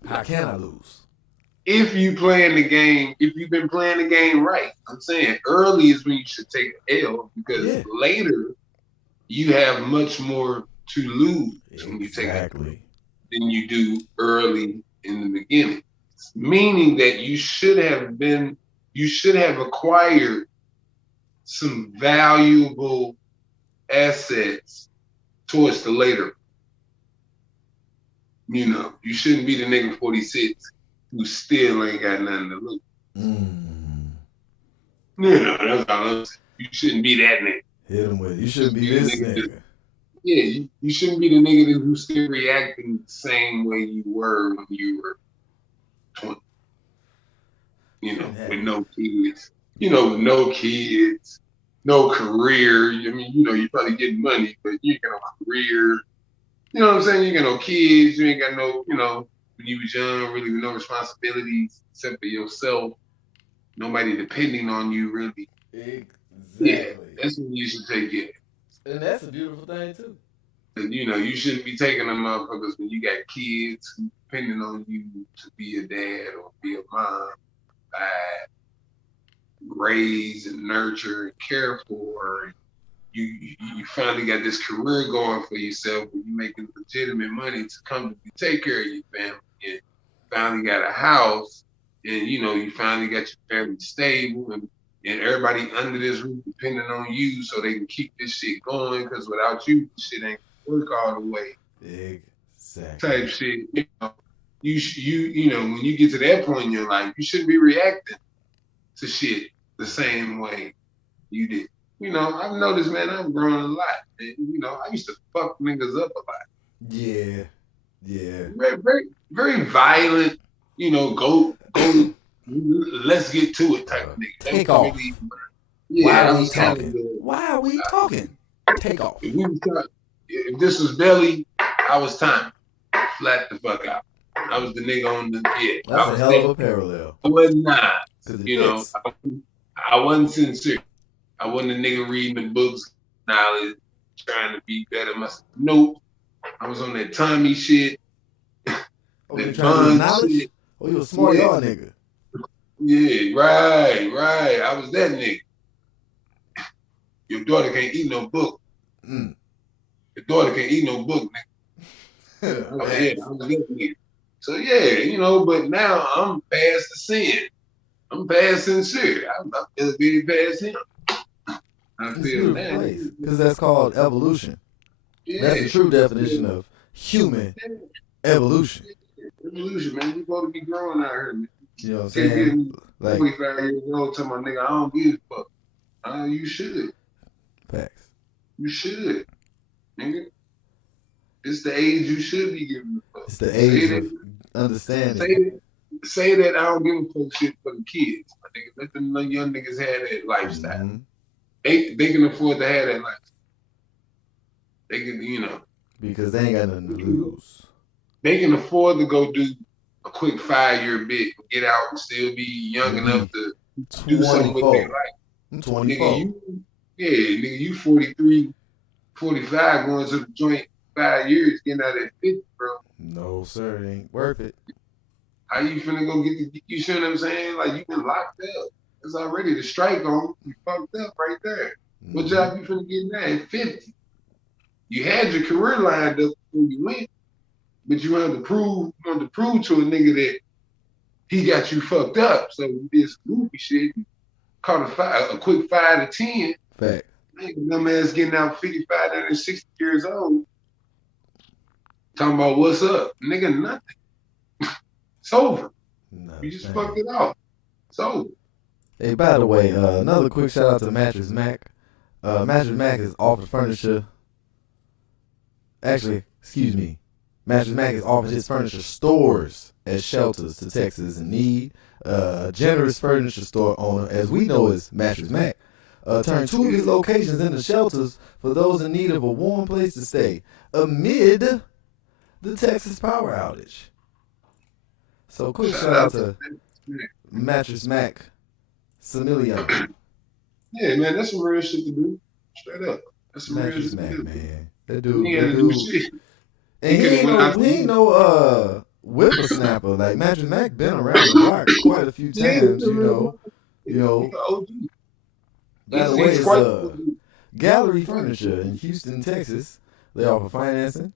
How can I lose? If you playing the game, if you've been playing the game right, I'm saying early is when you should take an L because later you have much more to lose when you take it than you do early in the beginning. Meaning that you should have acquired some valuable assets towards the later. You know, you shouldn't be the nigga 46 who still ain't got nothing to lose. You know, that's all I'm saying. You shouldn't be that nigga. Hit him with it. You shouldn't be this nigga. Yeah, you shouldn't be the nigga who's still reacting the same way you were when you were 20. You know, with no kids. You know, with no kids, no career. I mean, you know, you probably get money, but you ain't got no career. You know what I'm saying? You ain't got no kids. You ain't got no, you know, when you was young, really with no responsibilities except for yourself. Nobody depending on you, really. Exactly. Yeah, that's when you should take it. And that's a beautiful thing, too. And, you know, you shouldn't be taking them motherfuckers when you got kids depending on you to be a dad or be a mom, raise and nurture and care for. You finally got this career going for yourself where you're making legitimate money to come to take care of your family. And finally got a house and, you know, you finally got your family stable and everybody under this roof depending on you so they can keep this shit going because without you, this shit ain't gonna work all the way. Exactly. Type shit. You know, you know, when you get to that point in your life, you shouldn't be reacting to shit the same way you did. You know, I've noticed, man, I've grown a lot. And, you know, I used to fuck niggas up a lot. Yeah. Very, very, very violent, you know, go, let's get to it type of nigga. Take off. Really, yeah, Why are we talking? Take off. If this was Belly, I was time. Flat the fuck out. I was the nigga on the, That's a hell of a parallel. I was not. You know, I wasn't sincere. I wasn't a nigga reading the books, knowledge, trying to be better myself. Nope. I was on that Tommy shit. That fun shit. Oh, you a smart y'all nigga. Yeah, right. I was that nigga. Your daughter can't eat no book. Your daughter can't eat no book, nigga. I was that nigga. So yeah, you know, but now I'm past the sin. I'm past sincere. I'm really past him. I feel that because that's called evolution. Yeah. That's the true definition of human evolution. Evolution, man. You supposed to be growing out here, man. You know what I'm saying? Like 25 years old, tell my nigga, I don't give a fuck. You should. Facts. You should, nigga. It's the age you should be giving a fuck. It's the age of understanding. Say that I don't give a fuck shit for the kids. I think let them young niggas have that lifestyle. They can afford to have that life. They can, because they ain't got nothing to lose. they can afford to go do a quick 5-year bit, get out and still be young enough to do something with their 24. life. I'm Nigga, 24. you 43, 45 going to the joint 5 years, getting out at 50, bro. No, sir, it ain't worth it. How you finna go you see what I'm saying? Like, you been locked up. It's already the strike on you. Fucked up right there. What job you finna get now at 50? You had your career lined up before you went, but you wanted to prove to a nigga that he got you fucked up. So you did some goofy shit. Caught a quick 5 to 10. Fact. Nigga, dumb ass getting out 55 and 60 years old. Talking about what's up. Nigga, nothing. It's over. No, You just dang. fucked it off. It's over. Hey, by the way, another quick shout out to Mattress Mac. Mattress Mac is offered furniture. Actually, excuse me. Mattress Mac is offered his furniture stores as shelters to Texas in need. Generous furniture store owner, as we know as Mattress Mac, turned 2 of his locations into shelters for those in need of a warm place to stay amid the Texas power outage. So quick shout out to Mattress Mac Samilion. Yeah, man, that's some real shit to do. Straight up. That's some real Mattress shit Mac, to do. man. That He had to do dude. shit. And he ain't no whippersnapper. Like Mattress Mac been around the block quite a few times, you know. By the way, it's Gallery Furniture in Houston, Texas. They offer financing.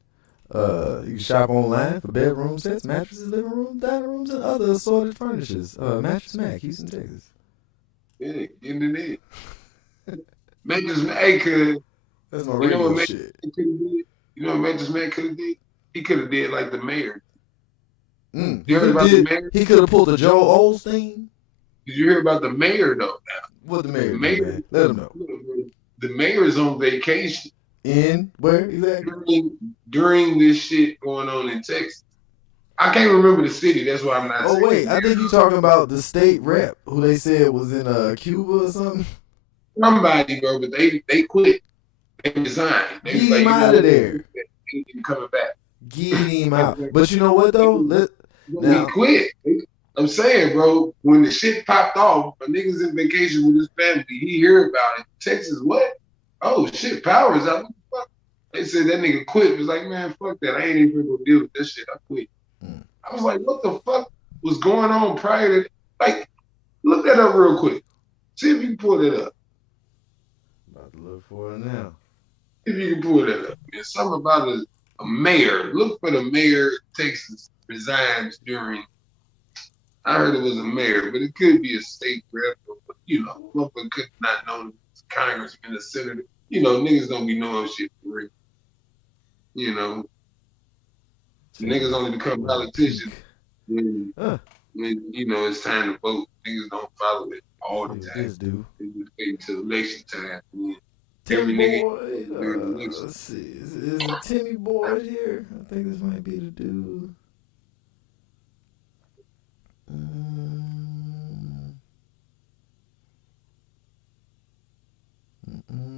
You can shop online for bedroom sets, mattresses, living room, dining rooms, and other assorted furnitures. Mattress Mac, Houston, Texas. Yeah, getting it in. Mattress Mac could. That's my You know radio what shit. You know what Mattress Mac could have did? He could have did like the mayor. You You heard about the mayor? He could have pulled the Joel Osteen. Did you hear about the mayor though? What the mayor, The mayor, man? Let him know. The mayor is on vacation In where exactly? during this shit going on in Texas. I can't remember the city. That's why I'm not. Oh wait, I think you're talking about the state rep who they said was in Cuba or something. Somebody, bro, but they quit. They resigned. They Get was like, him out of there. He ain't coming back. Get him out. But you know what though? He quit. I'm saying, bro, when the shit popped off, a nigga's in vacation with his family. He hear about it. Texas, what? Oh shit, power's out. What the fuck? They said that nigga quit. It was like, man, fuck that. I ain't even gonna deal with this shit. I quit. I was like, what the fuck was going on prior to, like, look that up real quick. See if you can pull it up. About to look for it now. See if you can pull that up. There's something about a mayor. Look for the mayor of Texas resigns during. I heard it was a mayor, but it could be a state rep, but motherfucker could not know the congressman, a senator. Niggas don't be knowing shit for real. Niggas only become politicians when it's time to vote. Niggas don't follow it all the time. This dude. They just wait until election time. Timmy Every Boyd. nigga. Let's see. Is it Timmy Boyd here? I think this might be the dude.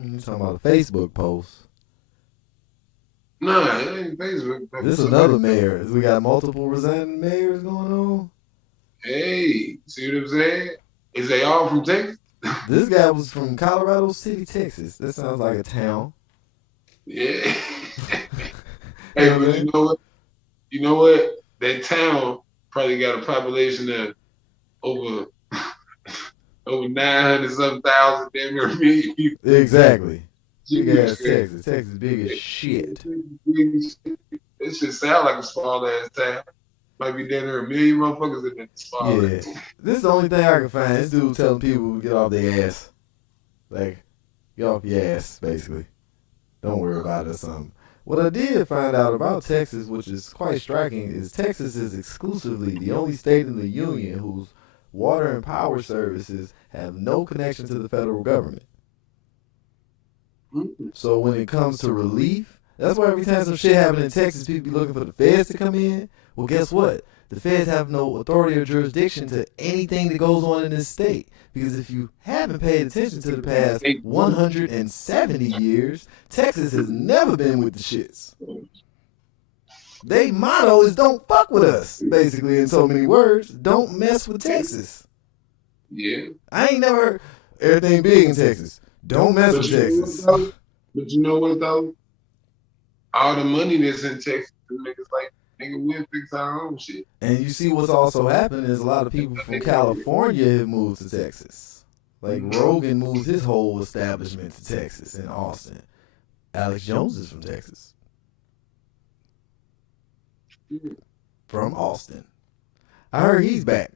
You talking about a Facebook post? No, it ain't Facebook. This is another mayor. We got multiple resigning mayors going on. Hey, see what I'm saying? Is they all from Texas? This guy was from Colorado City, Texas. That sounds like a town. Yeah. Hey, but you know what? You know what? That town probably got a population of over 900-something thousand, damn near a million people. Exactly. Big ass Texas. Texas big as shit. It should sound like a small ass town. Might be down there a million motherfuckers in that small ass. This is the only thing I can find. This dude telling people to get off their ass. Like, get off your ass, basically. Don't worry about it or something. What I did find out about Texas, which is quite striking, is Texas is exclusively the only state in the union whose water and power services have no connection to the federal government. So when it comes to relief, that's why every time some shit happens in Texas, people be looking for the feds to come in. Well, guess what? The feds have no authority or jurisdiction to anything that goes on in this state. Because if you haven't paid attention to the past 170 years, Texas has never been with the shits. They motto is don't fuck with us, basically, in so many words. Don't mess with Texas. Yeah. I ain't never heard everything big in Texas. Don't mess with Texas. But you know what, though? All the money that's in Texas, niggas like, nigga, we'll fix our own shit. And you see what's also happening is a lot of people from California have moved to Texas. Like Rogan moved his whole establishment to Texas in Austin. Alex Jones is from Texas. From Austin. I heard he's back,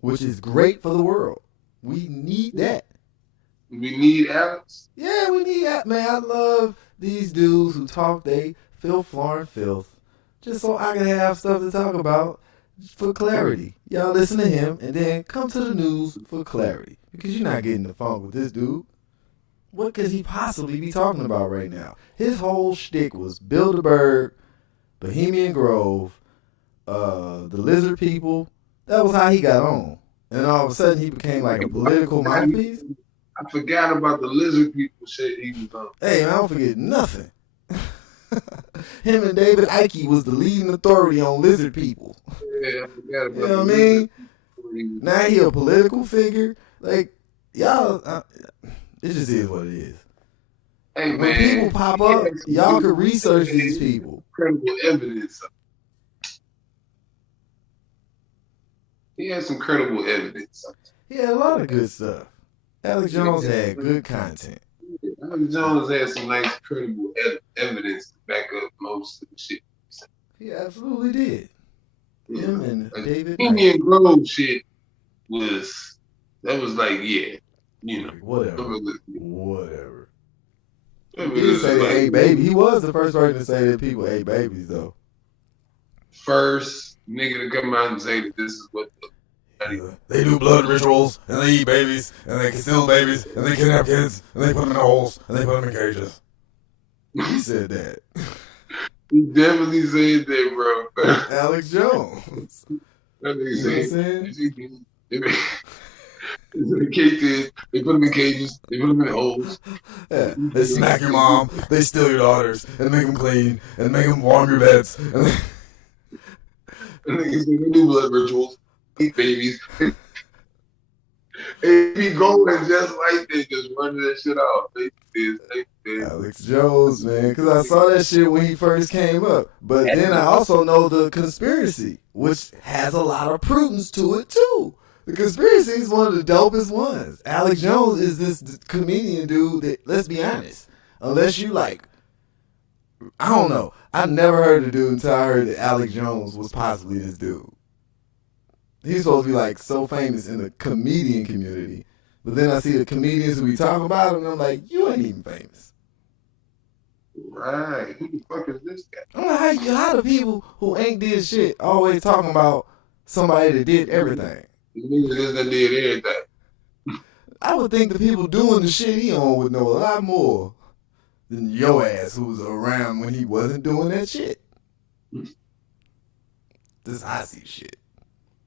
which is great for the world. We need that. We need Alex. Yeah, we need that, man. I love these dudes who talk they filth, floor, and filth, just so I can have stuff to talk about for clarity. Y'all listen to him and then come to the news for clarity, because you're not getting the funk with this dude. What could he possibly be talking about right now? His whole shtick was Bilderberg, Bohemian Grove, the lizard people. That was how he got on. And all of a sudden he became like a political mouthpiece. I forgot about the lizard people shit he was on. Hey, man, I don't forget nothing. Him and David Icke was the leading authority on lizard people. Yeah, I forgot about You know what I mean? Now he a political figure. Like, y'all, it just is what it is. Hey, When man, people pop up, y'all can research these people. Credible evidence. He had some credible evidence. He had a lot of good stuff. Alex Jones had good content. Alex Jones had some nice credible evidence to back up most of the shit. He absolutely did. Him and David. Bohemian Grove shit was like, yeah, you know. Whatever. He did He say they ate babies. He was the first person to say that people ate babies, though. First nigga to come out and say that this is what they do blood rituals, and they eat babies, and they steal babies, and they kidnap kids, and they put them in holes, and they put them in cages. He said that. He definitely said that, bro. Alex Jones. That nigga You know what I'm said, saying? they put them in cages, they put them in holes. Yeah. They smack your mom, they steal your daughters, and make them clean, and make them warm your beds. And Niggas say they do blood rituals, eat babies. And be going just like that, just running that shit off. They Alex Jones, man, because I saw that shit when he first came up. But then I also know the conspiracy, which has a lot of prudence to it, too. The conspiracy is one of the dopest ones. Alex Jones is this comedian dude that, let's be honest, unless you like, I don't know. I never heard the dude until I heard that Alex Jones was possibly this dude. He's supposed to be like so famous in the comedian community. But then I see the comedians who be talking about him, and I'm like, you ain't even famous. Right. Who the fuck is this guy? I'm like, how do people who ain't did shit always talking about somebody that did everything? The niggas that did everything. I would think the people doing the shit he on would know a lot more than your ass who was around when he wasn't doing that shit. This I see shit.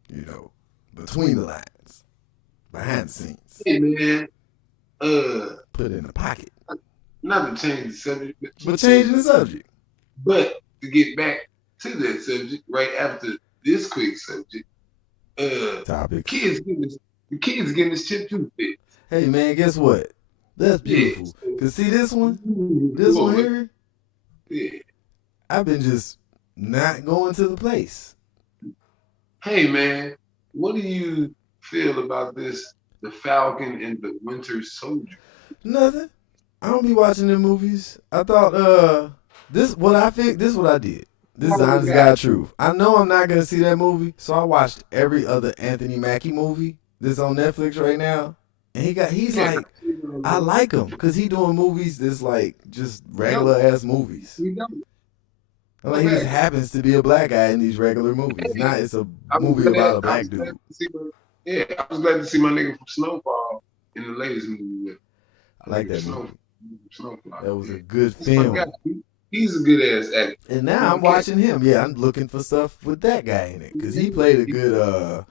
You know, between the lines, behind the scenes. Hey man, put it in the pocket. Not to change the subject, but changing the subject. But to get back to that subject, right after this quick subject, topic. The kids getting this chip tooth fixed. Hey man, guess what? That's beautiful. Cause see this one here. Yeah. I've been just not going to the place. Hey man, what do you feel about this? The Falcon and the Winter Soldier. Nothing. I don't be watching them movies. I thought this is what I did. This is the honest God truth. I know I'm not gonna see that movie, so I watched every other Anthony Mackie movie that's on Netflix right now. And he's like, I like him because he doing movies that's like just regular ass movies. I'm like, he just happens to be a black guy in these regular movies. Not it's a movie about a black dude. Yeah, I was glad to see my nigga from Snowfall in the latest movie. I like that movie. Snowfall. That was a good film. He's a good ass actor. And now I'm watching him. Yeah, I'm looking for stuff with that guy in it because he played a good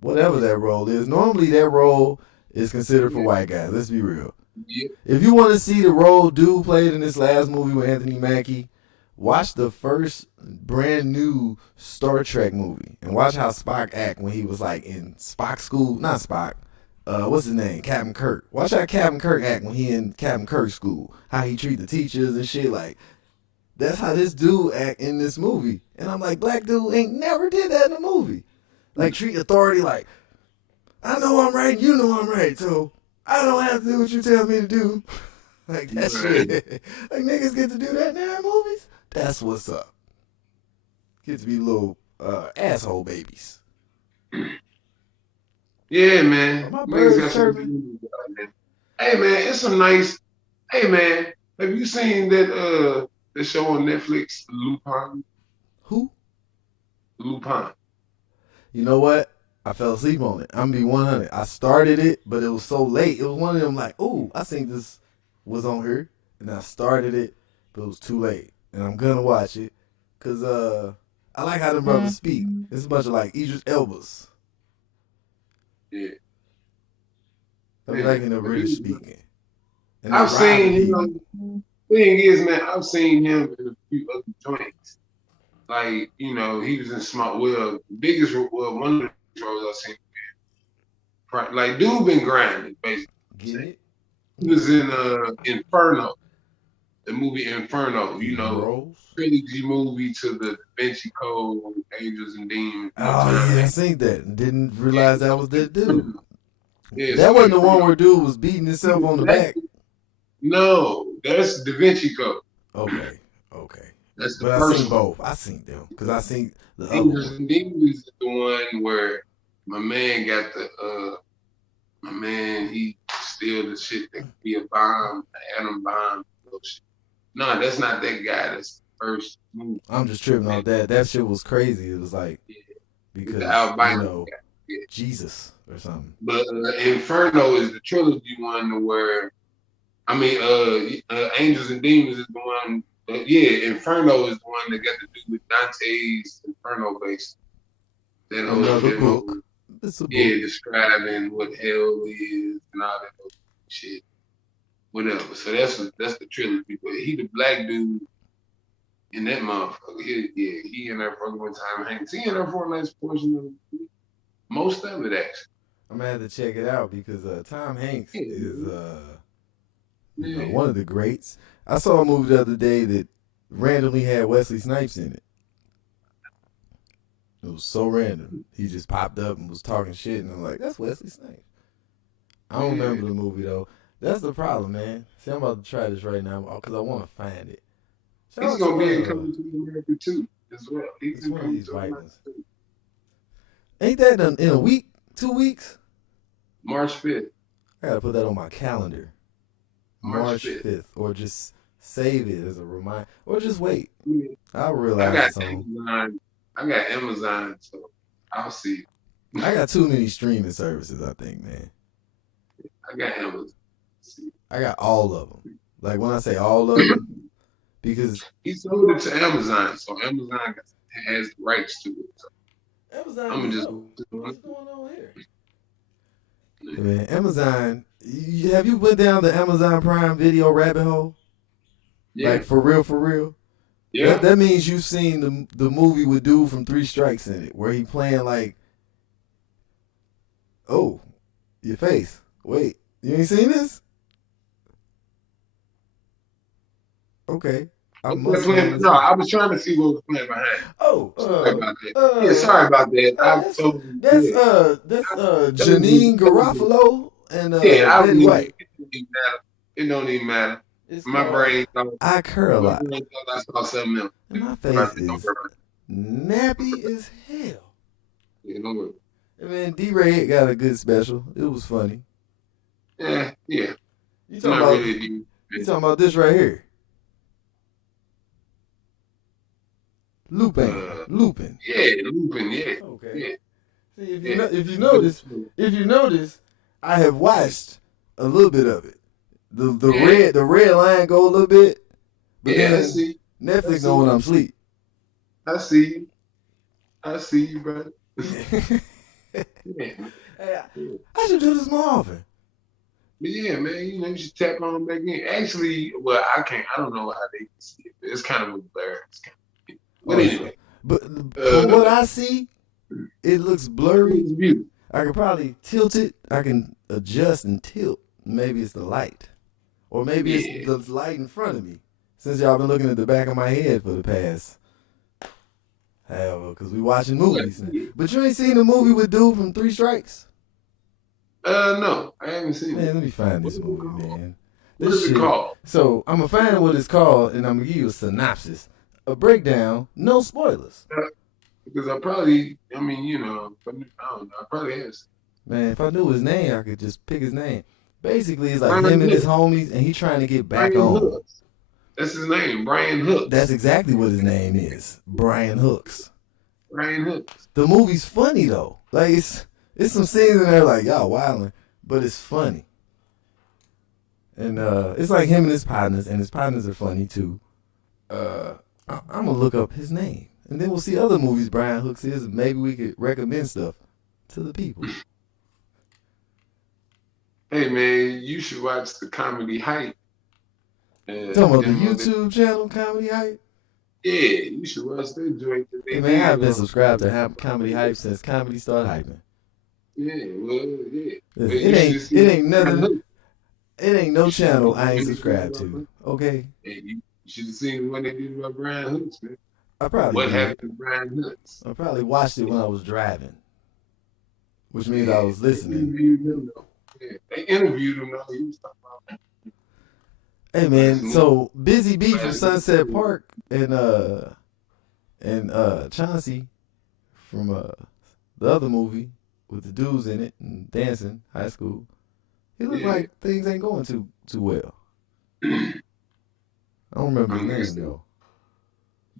whatever that role is. Normally that role is considered for white guys. Let's be real. Yeah. If you want to see the role dude played in this last movie with Anthony Mackie, watch the first brand new Star Trek movie and watch how Spock act when he was like in Spock school. Not Spock. What's his name? Captain Kirk. Watch how Captain Kirk act when he in Captain Kirk school. How he treat the teachers and shit. Like that's how this dude act in this movie. And I'm like, black dude ain't never did that in a movie. Like treat authority like, I know I'm right, you know I'm right, so I don't have to do what you tell me to do. Like that shit. Like niggas get to do that now in movies? That's what's up. Get to be little asshole babies. Yeah, man. My bird's Niggas got some chirping. good movies out, man. Hey, man, it's some nice. Hey, man, have you seen that the show on Netflix, Lupin? Who? Lupin. You know what? I fell asleep on it. I'm gonna be 100. I started it, but it was so late. It was one of them like, ooh, I think this was on here, and I started it, but it was too late. And I'm gonna watch it, cause I like how the brothers speak. It's a bunch of like Idris Elba's. Yeah. I be liking the British speaking. And I've they seen robbing him. people. Thing is, man, I've seen him in a few other joints. Like, you know, he was in Smart. Well, one of the roles I've seen. Like, dude been grinding, basically. Get it? He was in Inferno, the movie Inferno. You know, Rolls? trilogy movie to the Da Vinci Code, Angels and Demons. Oh yeah, I seen that. Didn't realize that was that dude. Yeah, That wasn't the one where dude was beating himself on the back. No, that's Da Vinci Code. Okay. That's the But I first seen both. I seen them because I seen the other Angels one. and Demons is the one where my man got he steal the shit that could be a bomb, an atom bomb. No, that's not that guy. That's the first movie. I'm just tripping on that. That shit was crazy. It was like because The albino you know guy. Yeah. Jesus or something. But Inferno is the trilogy one where, Angels and Demons is the one. Inferno is the one that got to do with Dante's Inferno base. That Another book. It's a book. Yeah, describing what hell is and all that other shit. Whatever. So that's the trilogy. But he the black dude in that motherfucker. He in there fucking with Tom Hanks. He in there for a nice portion of the movie. Most of it actually. I'm gonna have to check it out because Tom Hanks is one of the greats. I saw a movie the other day that randomly had Wesley Snipes in it. It was so random. He just popped up and was talking shit, and I'm like, that's Wesley Snipes. I don't remember the movie though. That's the problem, man. See, I'm about to try this right now because I want to find it. He's gonna be in Coming to America too, as well. He's one of these white ones. Ain't that done in a week? 2 weeks? March 5th. I gotta put that on my calendar. March 5th. Or just save it as a reminder. Or just wait. Yeah. I'll realize it. I got Amazon, so I'll see. I got too many streaming services, I think, man. I got Amazon. I got all of them. Like when I say all of them, because he sold it to Amazon, so Amazon has the rights to it. So Amazon, I'm just what's going on here? Yeah, man, Amazon. Have you went down the Amazon Prime Video rabbit hole? Yeah. Like for real? Yeah. That means you've seen the movie with dude from Three Strikes in it, where he playing like, oh, your face. Wait, you ain't seen this? Okay. I was trying to see what was playing behind. Oh, sorry about that. Sorry about that. That's Janine Garofalo and Betty White. It don't even matter. My brain. I curl a lot. I saw something else. And my face is nappy as hell. Yeah, don't worry. And man, D-Ray got a good special. It was funny. Yeah. You talking about this right here? Lupin. Yeah, Lupin. Yeah. Okay. Yeah. See, if you notice, I have watched a little bit of it. The red line go a little bit, But Yeah, I then see. Netflix see. know when I'm asleep. I see you. I see you, brother. Hey, Yeah, man. Yeah. I should do this more often. But yeah, man, you should tap on back in. Actually, well, I can't. I don't know how they can see it. It's kind of blurred. But Oh, it's, anyway, but from what uh, I see, it looks it blurry. looks beautiful. I could probably tilt it. I can adjust and tilt. Maybe it's the light. Or maybe it's Yeah. the light in front of me. Since y'all been looking at the back of my head for the past however, because we watching movies. Yeah. But you ain't seen the movie with dude from Three Strikes? No, I haven't seen Man, it. let me find What this is it movie, called? man. What This is it shit. called? So I'm gonna find what it's called, and I'm gonna give you a synopsis, a breakdown, no spoilers. Because I mean, I don't know. I probably have seen Man, if I knew his name, I could just pick his name. Basically, it's it. like him Brian and his Hook. homies, and he trying to get back Brian on. Hooks. That's his name, Brian That's Hooks. exactly what his name is, Brian Hooks. Brian Hooks. The movie's funny though. Like it's some scenes in there like y'all wilding, but it's funny. And it's like him and his partners, and his partners are funny too. I'm gonna look up his name, and then we'll see other movies Brian Hooks is, and maybe we could recommend stuff to the people. Hey man, you should watch the comedy hype. Talking about the Them on YouTube channel Comedy Hype. yeah, you should watch that joint that Hey they man, I've did. been subscribed to Comedy Hype since comedy started hyping. Yeah, well, yeah. But It you ain't should see it ain't Brian nothing. Hooks. It ain't no channel I ain't subscribed to. Okay, Hey, you should have seen what they did about Brian Hooks, man. I probably What did. happened to Brian Hooks? I probably watched it when I was driving, which means Yeah, I was they listening. interviewed him though. Yeah, they interviewed him though. He was talking about Hey man, Last so Busy Bee from Last Sunset movie. Park and Chauncey from the other movie with the dudes in it and dancing, High School. He looked Yeah. like things ain't going too well. I don't remember I'm his name listening. though.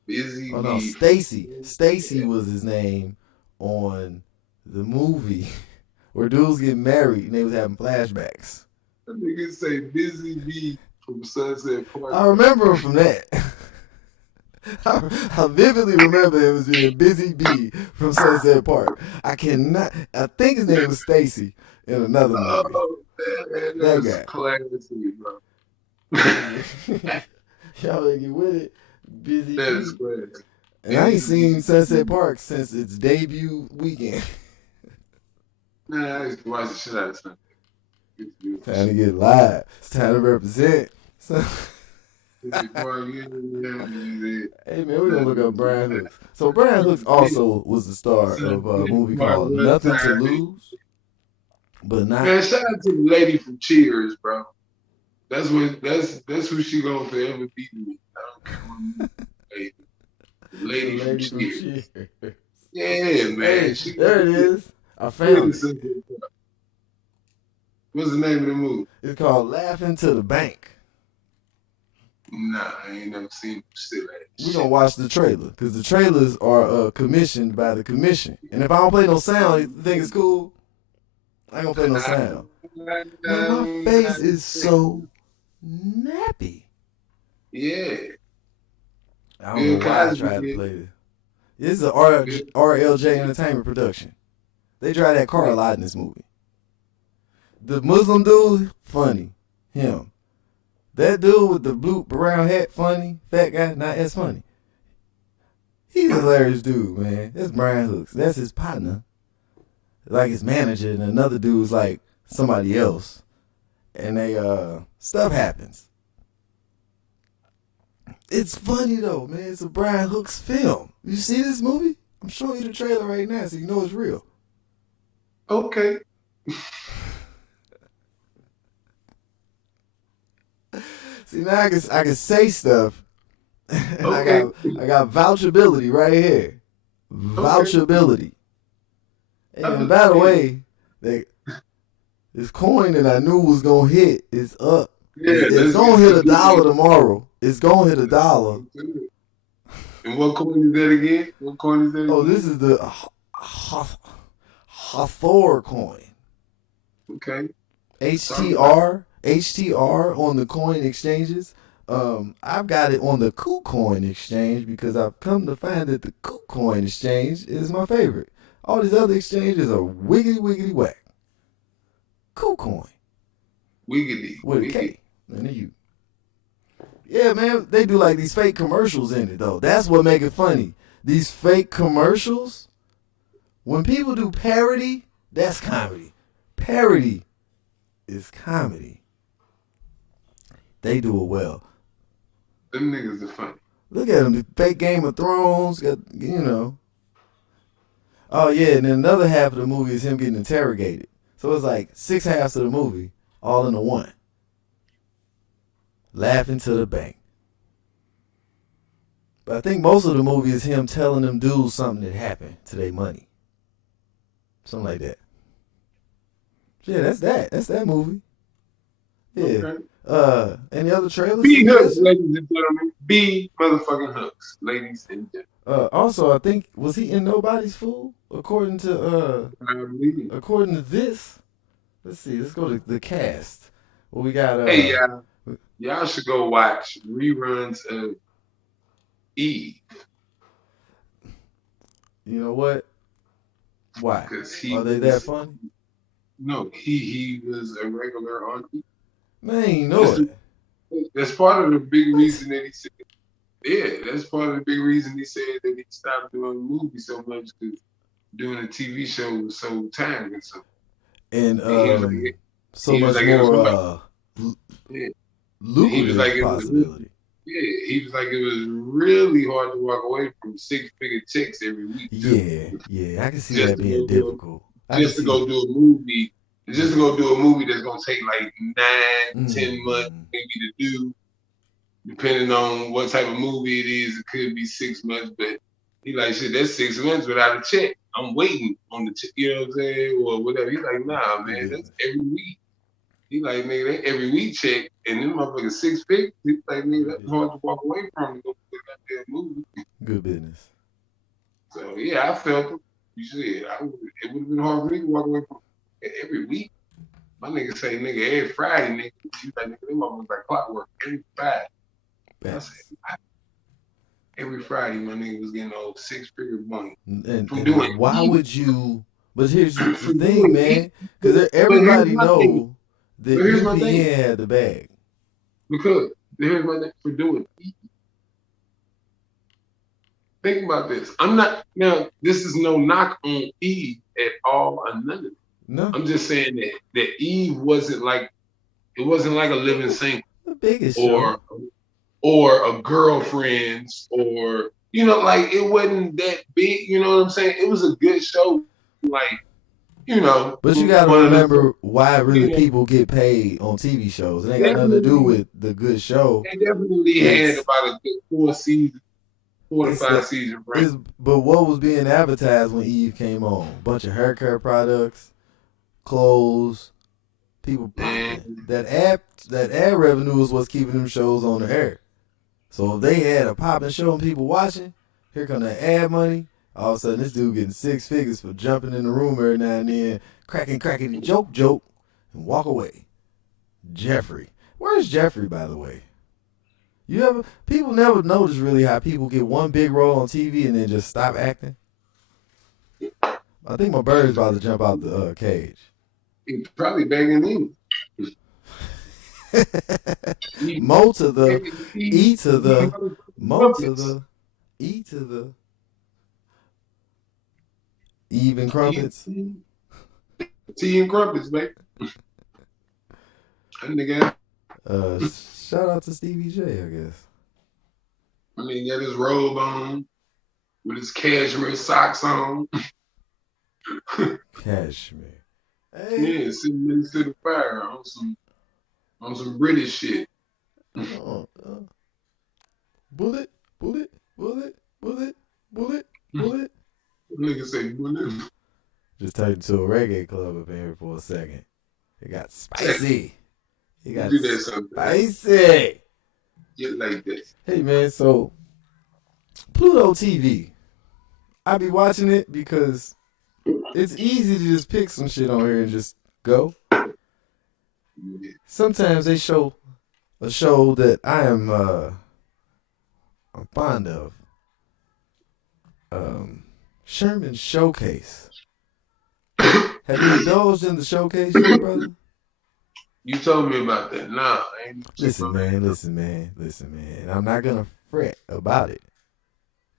Busy Oh no, Bee. Stacy. Stacy was his name on the movie where dudes get married and they was having flashbacks. That nigga say Busy Bee from Sunset Park. I remember him from that. I vividly remember it was being Busy Bee from Sunset Park. I think his name was Stacy in another movie. Oh man, That that's guy. classy, bro. Y'all ain't get with it. Busy That's Bee. classy. And I ain't seen Sunset Park since its debut weekend. Nah, I used to watch the shit out of something. It's beautiful. Time to get live. It's time to represent. So, Boy, yeah. hey man, we're gonna look up Brian Hooks. So Brian Hooks also was the star of a movie called Nothing to Lose, but not. Man, shout out to the lady from Cheers, bro. That's who she gonna forever be to me. I don't care what movie. The lady from Cheers. Cheers. Yeah, man. Hey, She there it is. I found it. What's the name of the movie? It's called Laughing to the Bank. Nah, I ain't never seen shit like that. We're gonna watch the trailer because the trailers are commissioned by the commission. And if I don't play no sound, you think it's cool? I ain't gonna play no sound. Man, my face is so nappy. Yeah. I don't know why I tried to play this. This is a RLJ Entertainment production. They drive that car a lot in this movie. The Muslim dude, funny. Him. That dude with the blue brown hat, funny. Fat guy, not as funny. He's a hilarious dude, man. That's Brian Hooks. That's his partner. Like his manager, and another dude's like somebody else. And they stuff happens. It's funny though, man. It's a Brian Hooks film. You see this movie? I'm showing you the trailer right now so you know it's real. Okay. See now I can say stuff. And Okay. I got vouchability right here. Vouchability. And by the way, this coin that I knew was gonna hit is up. Yeah, It's gonna hit $1 tomorrow. It's gonna hit $1. And what coin is that again? What coin is that? Oh, again? this is the Hathor coin. Okay. HTR on the coin exchanges. I've got it on the KuCoin exchange because I've come to find that the KuCoin exchange is my favorite. All these other exchanges are wiggity wiggity whack. KuCoin Wiggity, with a wiggity. K and a U. Yeah, man, they do like these fake commercials in it though. That's what make it funny. These fake commercials. When people do parody, that's comedy. Parody is comedy. They do it well. Them niggas are funny. Look at them, the fake Game of Thrones, got, you know. Oh yeah, and then another half of the movie is him getting interrogated. So it's like 6 halves of the movie, all into one. Laughing to the bank. But I think most of the movie is him telling them dudes something that happened to their money. Something like that. Yeah, that's that. That's that movie. Yeah. Okay. Any other trailers? B hooks, ladies and gentlemen. B motherfucking hooks, ladies and gentlemen. Also, I think was he in Nobody's Fool? According to this. Let's see. Let's go to the cast. Well, we got. Hey, y'all should go watch reruns of Eve. You know what? Why? Because Are they that funny? No, he was a regular on Eve. Man, you know it. That's part of the big reason that he said. Yeah, that's part of the big reason he said that he stopped doing movies so much because doing a TV show was so time consuming. And like, so much more lucrative possibility. He was like, it was really hard to walk away from 6-figure checks every week. Yeah, I can see that being difficult. Just to go do a movie that's gonna take like 9-10 months maybe to do, depending on what type of movie it is. It could be 6 months, but he like, shit, that's 6 months without a check. I'm waiting on the check, you know what I'm saying, or whatever. He's like, nah, man, that's every week. He like, nigga, that every week check, and then motherfucking 6 figures. He's like, nigga, that's hard to walk away from to go do that damn movie. Good business. So yeah, I felt it. You said it would have been hard for me to walk away from every week. My nigga say, nigga, every Friday, nigga. He's like, nigga, them motherfuckers like clockwork every Friday. I said, every Friday, my nigga was getting old 6-figure money. And why would you? But here's the thing, man, because everybody know that UPN had the bag. Because here's my thing for doing it. Think about this. This is no knock on Eve at all or none of it. No. I'm just saying that Eve wasn't like a Living Single. The biggest or a Girlfriends, or like it wasn't that big, you know what I'm saying? It was a good show, like, But you gotta remember why really people get paid on TV shows. It ain't got nothing to do with the good show. They definitely had about a good 4 to 5 season break. But what was being advertised when Eve came on? Bunch of hair care products, clothes, people popping. That ad revenue is what's keeping them shows on the air. So if they had a popping show and people watching, here come that ad money. All of a sudden, this dude getting 6 figures for jumping in the room every now and then, cracking joke, and walk away. Jeffrey. Where's Jeffrey, by the way? People never notice really how people get one big role on TV and then just stop acting. I think my bird's about to jump out the cage. He's probably begging in. Mo to the E to the Mo to the E to the Eve and crumpets. Tea and crumpets, baby. That nigga. Shout out to Stevie J, I guess. I mean, he got his robe on with his cashmere socks on. Cashmere. Hey. Yeah, sitting next to the fire on some British shit. Bullet. Nigga say bullet. Just turned into a reggae club up in here for a second. It got spicy. It got spicy. Get like this. Hey man, so Pluto TV. I be watching it because it's easy to just pick some shit on here and just go. Sometimes they show a show that I'm fond of. Um, Sherman Showcase. Have you indulged in the showcase yet, brother? You told me about that. Nah, I ain't check Listen, on that. man, listen, man, listen, man. I'm not gonna fret about it.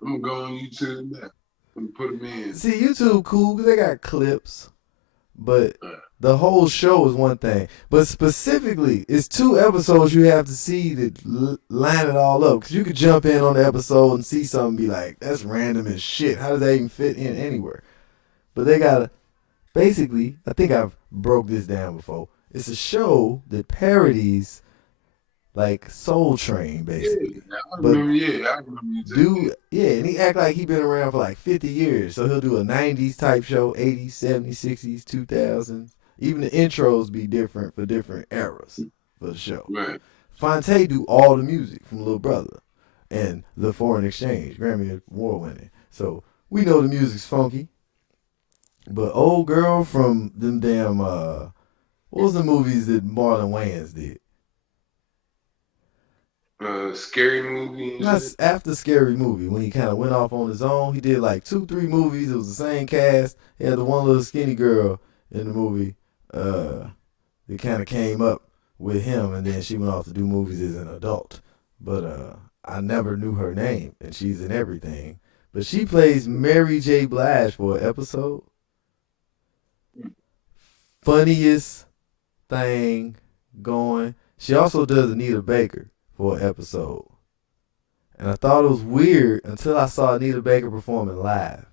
I'm gonna go on YouTube now and put them in. See, YouTube cool because they got clips, but Uh, the whole show is one thing. But specifically, it's two episodes you have to see to line it all up. Because you could jump in on the episode and see something and be like, that's random as shit. How does that even fit in anywhere? But they got to, basically, I think I've broke this down before. It's a show that parodies like Soul Train, yeah, basically. I But remember. Yeah, I remember you saying that. yeah, and he act like he been around for like 50 years. So he'll do a 90s type show, 80s, 70s, 60s, 2000s. Even the intros be different for different eras for the show. Right. Fonte do all the music from Little Brother and The Foreign Exchange, Grammy Award winning. So we know the music's funky. But old girl from them damn what was the movies that Marlon Wayans did? Scary movie and shit. That's after Scary Movie when he kind of went off on his own. He did like 2, 3 movies. It was the same cast. He had the one little skinny girl in the movie. That kind of came up with him, and then she went off to do movies as an adult. But I never knew her name, and she's in everything. But she plays Mary J. Blige for an episode. Funniest thing going. She also does Anita Baker for an episode. And I thought it was weird until I saw Anita Baker performing live.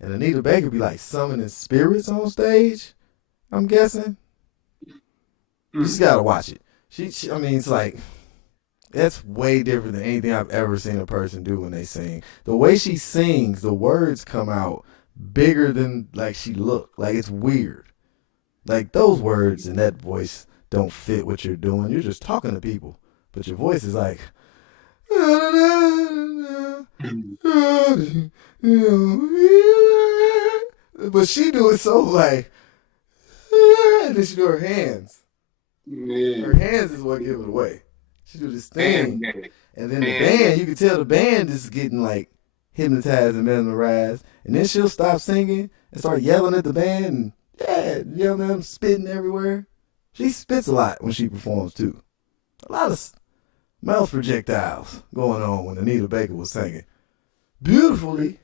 And Anita Baker be like summoning spirits on stage, I'm guessing. You just gotta watch it. I mean, it's like, that's way different than anything I've ever seen a person do when they sing. The way she sings, the words come out bigger than like she looked. Like it's weird. Like those words and that voice don't fit what you're doing. You're just talking to people. But your voice is like, but she do it so like, and then she do her hands. Yeah. Her hands is what give it away. She do this thing, Damn. and then the band, you can tell the band is getting like hypnotized and mesmerized, and then she'll stop singing and start yelling at the band, and yelling at them, spitting everywhere. She spits a lot when she performs too. A lot of mouth projectiles going on when Anita Baker was singing. Beautifully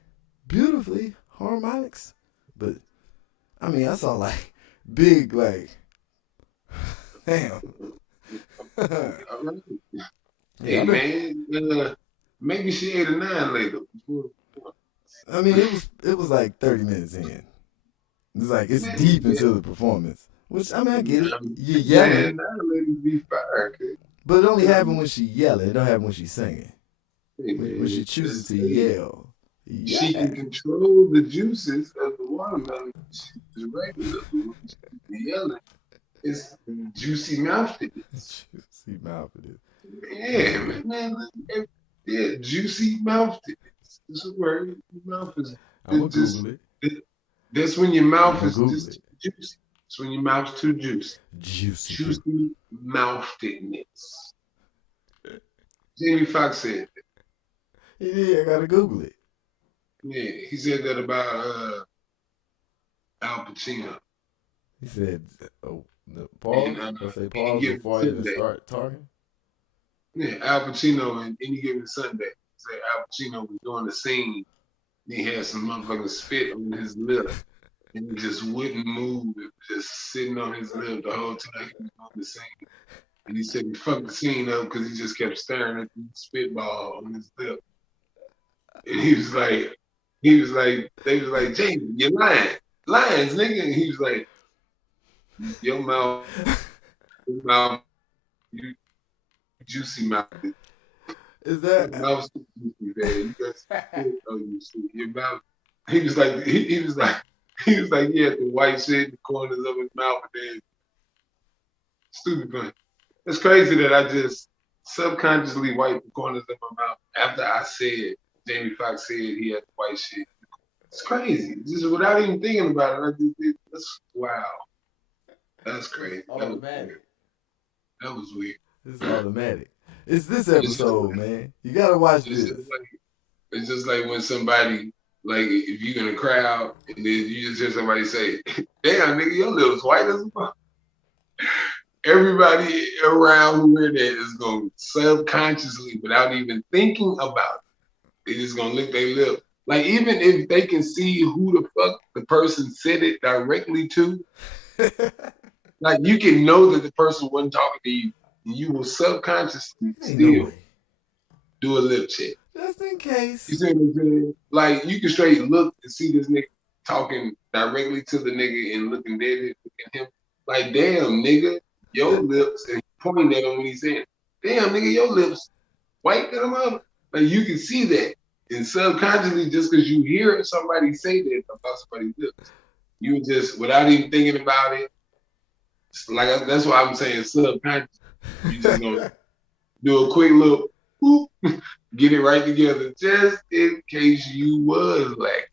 harmonics, but I mean, I saw like big like, damn. All right. Yeah, Hey man, maybe she ate a 9 later. I mean, it was like 30 minutes in. It's like it's Man, deep yeah, into the performance, which I mean, I get it. You're man, yelling, 9 ladies be fire. Okay? but it only You know what I happens mean? when she yelling. It don't happen when she's singing. Hey, When she man, chooses just to yell, she yeah. can control the juices of the watermelon. She's regular. When she's yelling, it's juicy mouthiness. Juicy mouth it is. Yeah, man, yeah, juicy mouthiness. It's a word. Your mouth is I'm gonna it's just. Google it. That's when your I'm mouth gonna is Google just it. too juicy. It's when your mouth's too juicy. Juicy fruit. Juicy mouthiness. Jamie Foxx said that. Yeah, I gotta Google it. Yeah, he said that about Al Pacino. He said, "Oh, the And pause." I say Any pause Given before I even Sunday. start talking. Yeah, Al Pacino in Any Given Sunday. He said Al Pacino was doing the scene. And he had some motherfucking spit on his lip. And he just wouldn't move. It was just sitting on his lip the whole time he was doing the scene. And he said he fucked the scene up because he just kept staring at the spitball on his lip. And they was like, Jamie, you're lying. Lions, nigga. And he was like, your mouth, you juicy mouth. Is Your that? mouth's too juicy, man. You got some shit on you. See, your mouth. He was like, he was like, he had the white shit in the corners of his mouth and then stupid funny. It's crazy that I just subconsciously wiped the corners of my mouth after I said Jamie Foxx said he had the white shit. It's crazy. Just without even thinking about it, I just did. That's wow. That's crazy. That was weird. Automatic. That was weird. It's automatic. It's this It's just episode, man. You gotta watch it's this. just like it's just like when somebody like if you in a crowd and then you just hear somebody say, "Damn, nigga, your lips white as a fuck." Everybody around who hear that is going to subconsciously, without even thinking about it, they just gonna lick their lip. Like even if they can see who the fuck the person said it directly to, like you can know that the person wasn't talking to you, and you will subconsciously Ain't no still way. do a lip check. Just in You case. see what I'm saying? Like you can straight look and see this nigga talking directly to the nigga and looking dead at him. Like, damn, nigga, your lips, and pointing at him when he's saying, damn, nigga, your lips white than a mother. Like you can see that. And subconsciously, just because you hear somebody say that about somebody's lips, you just, without even thinking about it, like that's why I'm saying subconscious. You just gonna do a quick little whoop, get it right together, just in case you was lacking.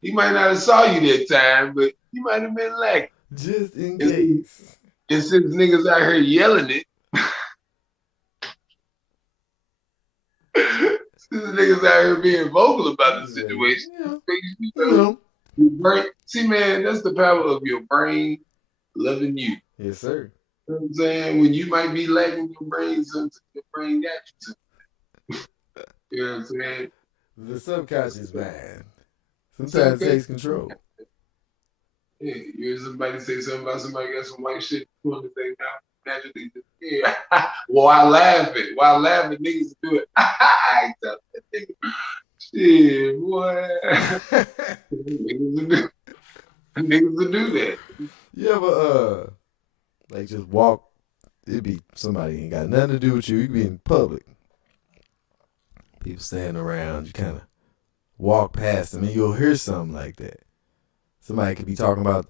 He might not have saw you that time, but you might have been lacking. Just in And case. since niggas out here yelling it, since niggas out here being vocal about the situation, see, man, that's the power of your brain loving you. Yes, sir. You know what I'm saying? When you might be lacking your brain, sometimes your brain got you. You know what I'm saying? The subconscious mind sometimes takes control. Yeah, you hear somebody say something about somebody got some white shit doing the thing now. Naturally, just, yeah. While laughing, niggas do it. I tell that nigga, shit, boy. niggas will do that. You ever like just walk? It'd be somebody ain't got nothing to do with you. You could be in public. People standing around. You kind of walk past them, and you'll hear something like that. Somebody could be talking about,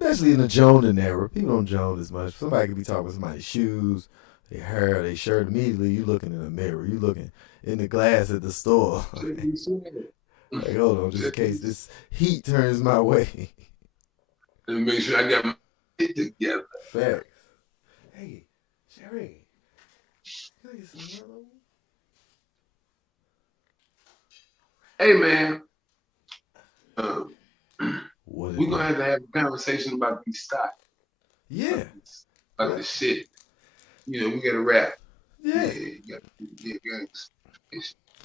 especially in the joning era. People don't joan as much. Somebody could be talking about somebody's shoes, their hair, their shirt. Immediately, you looking in the mirror. You looking in the glass at the store. Like, hold on, just in case this heat turns my way. Let me make sure I got my shit together. Facts. Hey, Sherry, can I get some yellow? Hey, man. We're going to have a conversation about these stocks. Yeah. About the shit. You know, we got to rap. Yeah.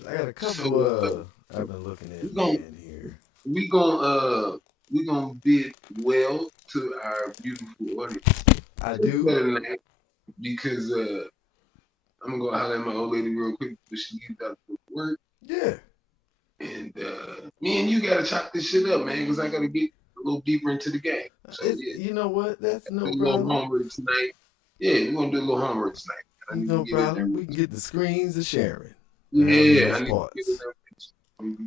I got a couple I've been looking at here. We gonna bid well to our beautiful audience. I do. Because I'm gonna go holler at my old lady real quick before she leaves out to work. Yeah. And me and you gotta chop this shit up, man, because I gotta get a little deeper into the game. So yeah. You know what? That's no problem. A little homework tonight. Yeah, we're gonna do a little homework tonight. No problem. We can get the screens of Sharon. Yeah, I need to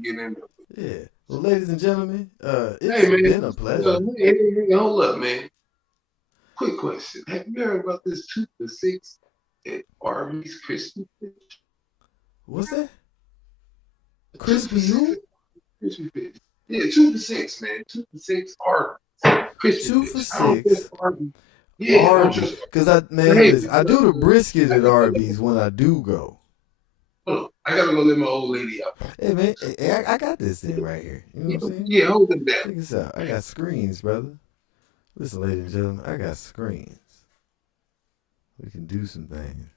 get in there. Yeah. Well, ladies and gentlemen, it's been a pleasure. Hold up, man. Quick question. Have you heard about this 2 for $6 at Arby's Crispy Fish? What's that? Crispy who? Crispy Fish. Yeah, 2 for $6, man. 2 for $6 Arby's. Crispy 2 for $6. Yeah, Arby's. Because I do the brisket at Arby's when I do go. Hold on. I gotta go let my old lady out. Hey man, I got this thing right here. You know what I'm saying? Yeah, hold it down. Check this out. I got screens, brother. Listen, ladies and gentlemen, I got screens. We can do some things.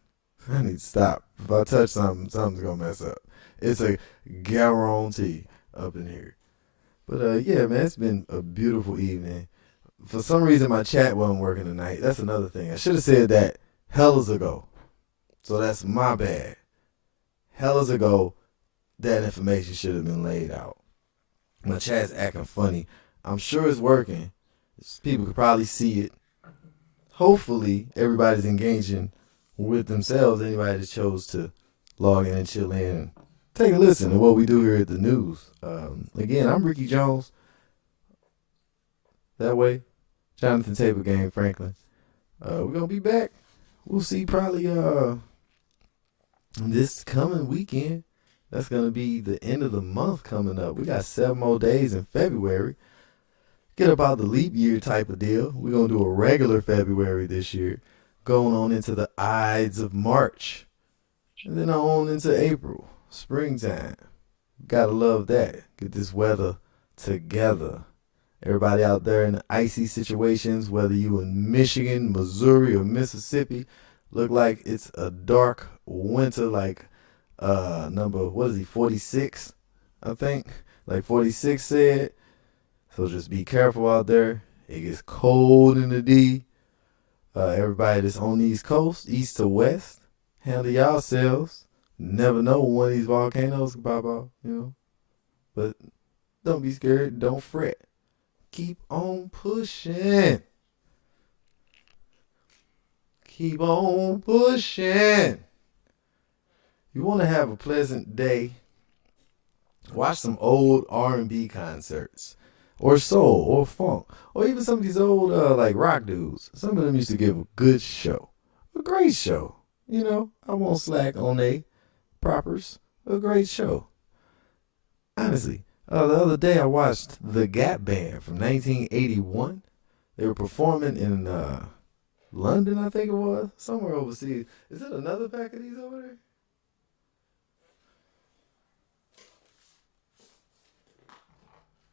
I need to stop. If I touch something, something's gonna mess up. It's a guarantee up in here. But yeah, man, it's been a beautiful evening. For some reason, my chat wasn't working tonight. That's another thing. I should have said that hellas ago. So that's my bad. Hellas ago, that information should have been laid out. My chat's acting funny. I'm sure it's working. People could probably see it. Hopefully, everybody's engaging with themselves. Anybody that chose to log in and chill in and take a listen to what we do here at the news. Again, I'm Ricky Jones. That way, Jonathan Taper Game Franklin. We're going to be back. We'll see probably this coming weekend. That's going to be the end of the month coming up. We got 7 more days in February. Get about the leap year type of deal. We're going to do a regular February this year. going on into the Ides of March, and then on into April, springtime. Gotta love that. Get this weather together. Everybody out there in the icy situations, whether you in Michigan, Missouri, or Mississippi, look like it's a dark winter, like number, what is he, 46, I think? Like 46 said. So just be careful out there. It gets cold in the D. Everybody that's on the East Coast, east to west, handle yourselves. Never know when one of these volcanoes can pop out, But don't be scared. Don't fret. Keep on pushing. Keep on pushing. You want to have a pleasant day? Watch some old R&B concerts, or soul, or funk, or even some of these old like rock dudes. Some of them used to give a good show, a great show. I won't slack on they propers. A great show. Honestly, the other day I watched the Gap Band from 1981. They were performing in London, I think it was, somewhere overseas. Is it another pack of these over there?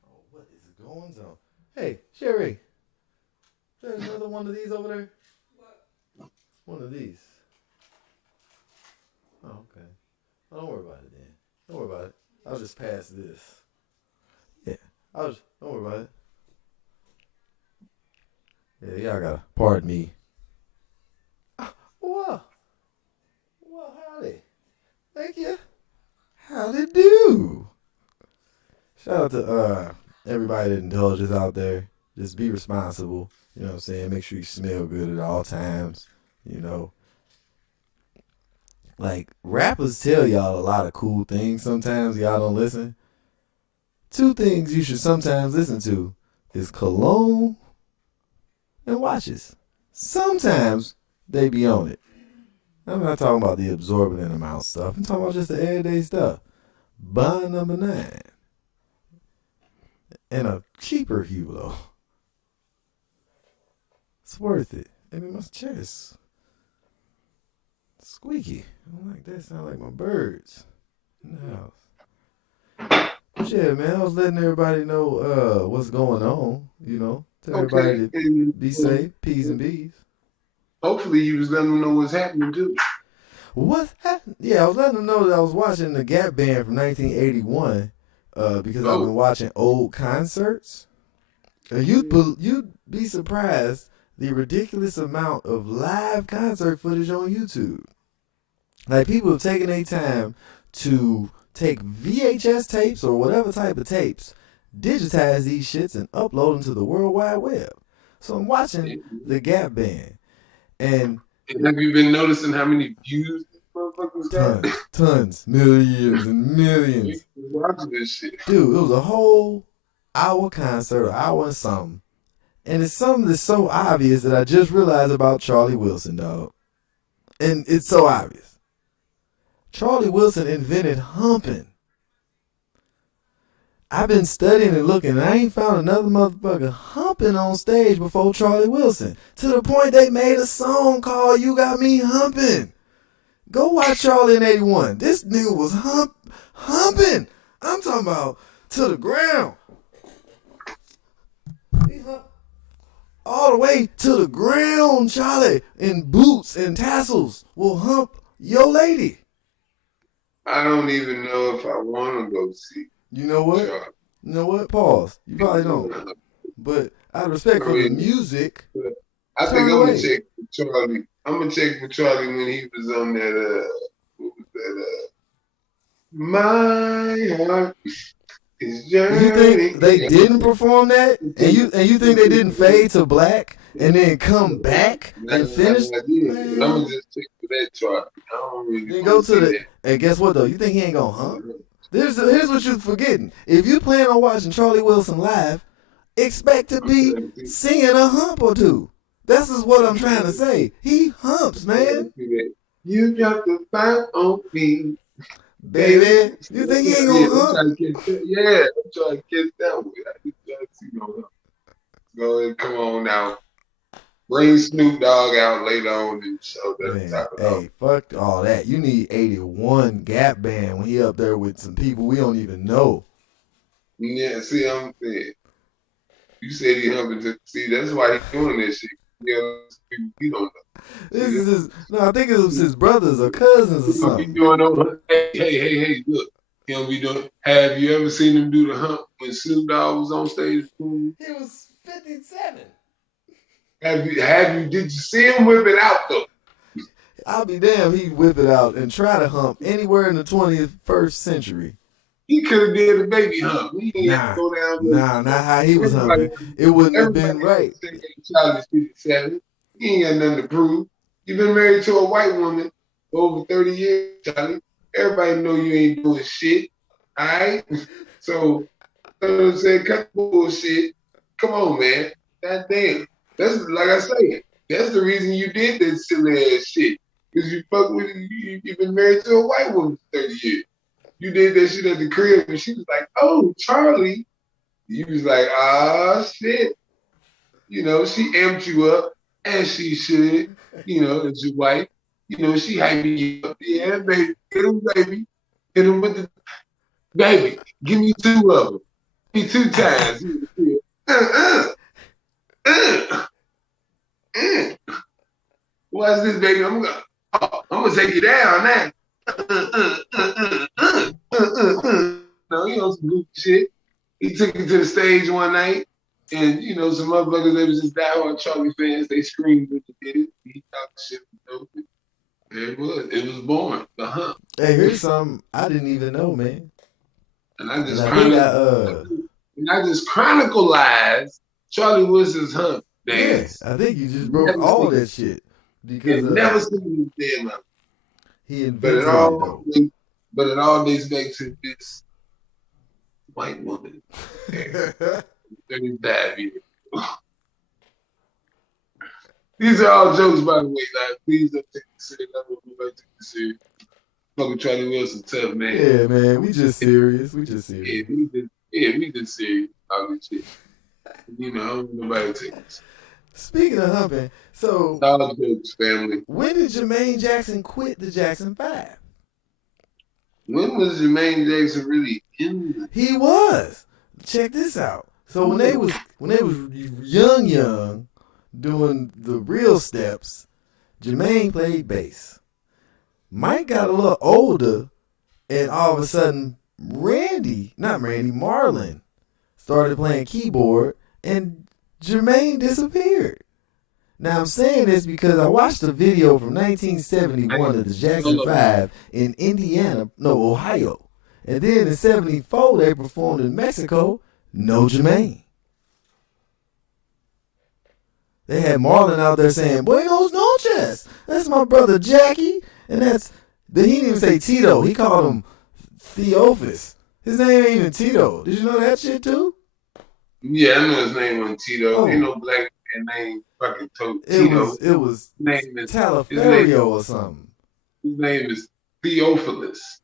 Oh, what is going on? Hey, Sherry, there's another one of these over there? What? One of these. Oh, okay. Oh, don't worry about it then. Don't worry about it. I'll just pass this. Yeah, don't worry about it. Yeah, y'all gotta pardon me. Well, howdy. Thank you. Howdy do. Shout out to everybody that indulges out there. Just be responsible. You know what I'm saying? Make sure you smell good at all times. Like, rappers tell y'all a lot of cool things sometimes. Y'all don't listen. 2 things you should sometimes listen to is cologne and watches. Sometimes they be on it. I'm not talking about the absorbent amount stuff. I'm talking about just the everyday stuff. Bond number 9. And a cheaper Hublot. It's worth it. And in my chest. Squeaky. I don't like that. Sound like my birds in the house. But yeah, man, I was letting everybody know what's going on. Tell everybody to be safe, P's and B's. Hopefully you was letting them know what's happening too. What's happening? Yeah, I was letting them know that I was watching the Gap Band from 1981 because I've been watching old concerts. You'd be surprised the ridiculous amount of live concert footage on YouTube. Like, people have taken their time to take VHS tapes or whatever type of tapes, digitize these shits, and upload them to the World Wide Web. So I'm watching the Gap Band. And have you been noticing how many views this motherfucker's got? Tons. Millions and millions. Watching this shit. Dude, it was a whole hour concert, an hour and something. And it's something that's so obvious that I just realized about Charlie Wilson, dog. And it's so obvious. Charlie Wilson invented humping. I've been studying and looking, and I ain't found another motherfucker humping on stage before Charlie Wilson. To the point they made a song called You Got Me Humping. Go watch Charlie in 81. This nigga was humping. I'm talking about to the ground. He humped all the way to the ground, Charlie, in boots and tassels will hump your lady. I don't even know if I want to go see. You know what? Charlie. You know what? Pause. You probably don't. But out of respect for the music, I think I'm gonna check for Charlie. I'm gonna check for Charlie when he was on that. What was that? My heart is yearning. You think they didn't perform that? And you think they didn't fade to black and then come back and finish? I'm gonna just check for that, Charlie. I don't really. Then go to the. And guess what though? You think he ain't gonna hump? Here's what you're forgetting. If you plan on watching Charlie Wilson live, expect to be singing a hump or two. This is what I'm trying to say. He humps, man. You got the fight on me, baby. You think he ain't gonna hump? I'm trying to catch that one. I just trying to see no hump. Go ahead, come on now. Bring Snoop Dogg out later on in the show. That's Man, top it off. hey, fuck all that. You need 81 Gap Band when he up there with some people we don't even know. Yeah, see, I'm saying. You said he humping to see. That's why he doing this shit. You know, we don't know. This See, is his, no, I think it was his brothers or cousins or he don't be something. doing over. Hey, look. He don't be doing. Have you ever seen him do the hump when Snoop Dogg was on stage? He was 57. Did you see him whip it out though? I'll be damned he'd whip it out and try to hump anywhere in the 21st century. He could have did a baby hump. He ain't have Nah, to go down nah, not how he was everybody, humping. It wouldn't have been right. say Charlie's 57. He ain't got nothing to prove. You been married to a white woman for over 30 years, Charlie. Everybody know you ain't doing shit. All right? So, you know what I'm saying? Cut the bullshit. Come on, man. God damn. That's like I say. That's the reason you did that silly ass shit. Because you fuck with you've been married to a white woman for 30 years. You did that shit at the crib and she was like, oh, Charlie. You was like, ah, shit. You know, she amped you up as she should, you know, as your wife. You know, she hyping you up. Yeah, baby. Hit him, baby. Hit him with the baby. Give me two of them. Give me 2 times. What's this, baby? I'm gonna take you down now. No, you know, some goofy shit. He took it to the stage one night, and you know, some motherfuckers that was just diehard Charlie fans, they screamed when he did it. He talked shit, you know. It was born, the hump. Hey, here's something I didn't even know, man. And I just chronicalized Charlie Wilson's hump dance. Yeah, I think you just broke all that shit because never seen his damn hump. He invented it. But it all dates back to this white woman. 35 years ago. These are all jokes, by the way. Like, please don't take this serious. I don't know if I take this serious. Fucking Charlie Wilson, tough man. Yeah, man, we just serious. We just serious. We just serious. All this shit. You know, I don't want nobody take this. Speaking of humping, so all jokes, family. When did Jermaine Jackson quit the Jackson 5? When was Jermaine Jackson really in? He was. Check this out. So when they was young, doing the real steps, Jermaine played bass. Mike got a little older, and all of a sudden, Marlon started playing keyboard, and Jermaine disappeared. Now I'm saying this because I watched a video from 1971 of the Jackson 5 in Ohio. And then in 74 they performed in Mexico, no Jermaine. They had Marlon out there saying, Buenos noches. That's my brother Jackie. And he didn't even say Tito. He called him Theophis. His name ain't even Tito. Did you know that shit too? Yeah, I know his name wasn't Tito. Oh. Ain't no black man named fucking Tito. It was Talaferio or something. His name is Theophilus.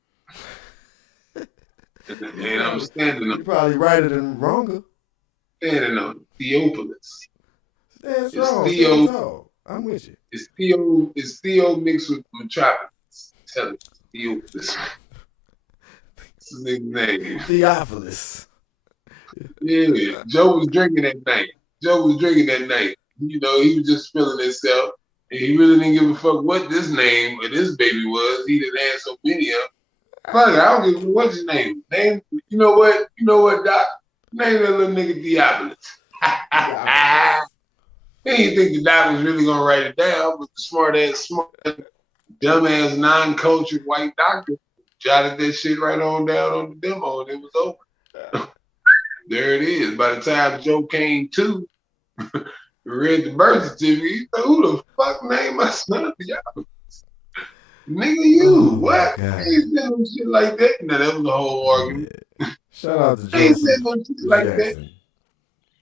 And I'm standing up. You probably write it in wronger. Standing up. Theophilus. That's wrong. Theo. I'm with you. It's Theo mixed with Metropolis. Tell it. Theophilus. That's his name. Theophilus. Yeah. Joe was drinking that night. You know, he was just feeling himself. And he really didn't give a fuck what this name or this baby was. He didn't have so many of them. Fuck it, I don't give a what's his name. You know what, Doc? Name that little nigga Theophilus. He didn't think the doc was really gonna write it down, but the smart, dumbass, non-cultured white doctor jotted that shit right on down on the demo, and it was over. There it is. By the time Joe came to, read the birth certificate, he said, "Who the fuck named my son Theophilus? Nigga, you what? He ain't said no shit like that." Now that was the whole argument. Yeah. Shout out to Joe. He ain't said no shit like that.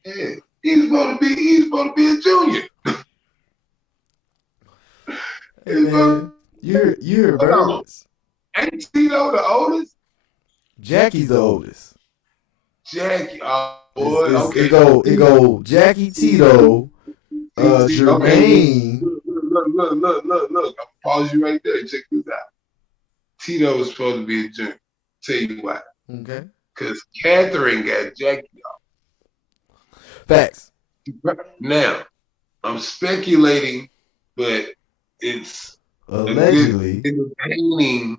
Yeah. He's supposed to be a junior. Hey, man, you're birds. Ain't Tito the oldest? Jackie's the oldest. Jackie, oh boy, okay. It go Jackie, Tito, Jermaine. Look. I'll pause you right there. Check this out. Tito was supposed to be a junior. Tell you why. Okay. Because Catherine got Jackie Facts. off. Now, I'm speculating, but it's Allegedly.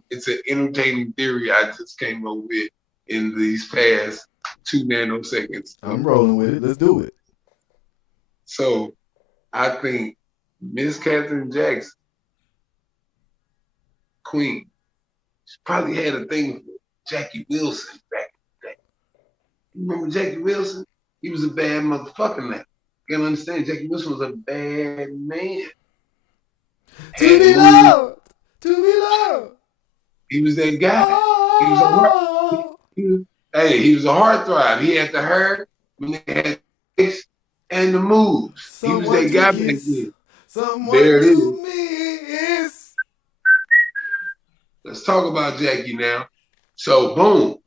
It's an entertaining theory I just came up with in these past 2 nanoseconds. I'm rolling with it. Let's do it. So I think Miss Catherine Jackson, Queen, she probably had a thing for Jackie Wilson back in the day. You remember Jackie Wilson? He was a bad motherfucker now. You gotta understand, Jackie Wilson was a bad man. To be loved. To be loved. He was that guy. He was a heartthrob. He had the hair, when they had the face, and the moves. He was that guy back then. There it is. Let's talk about Jackie now. So boom,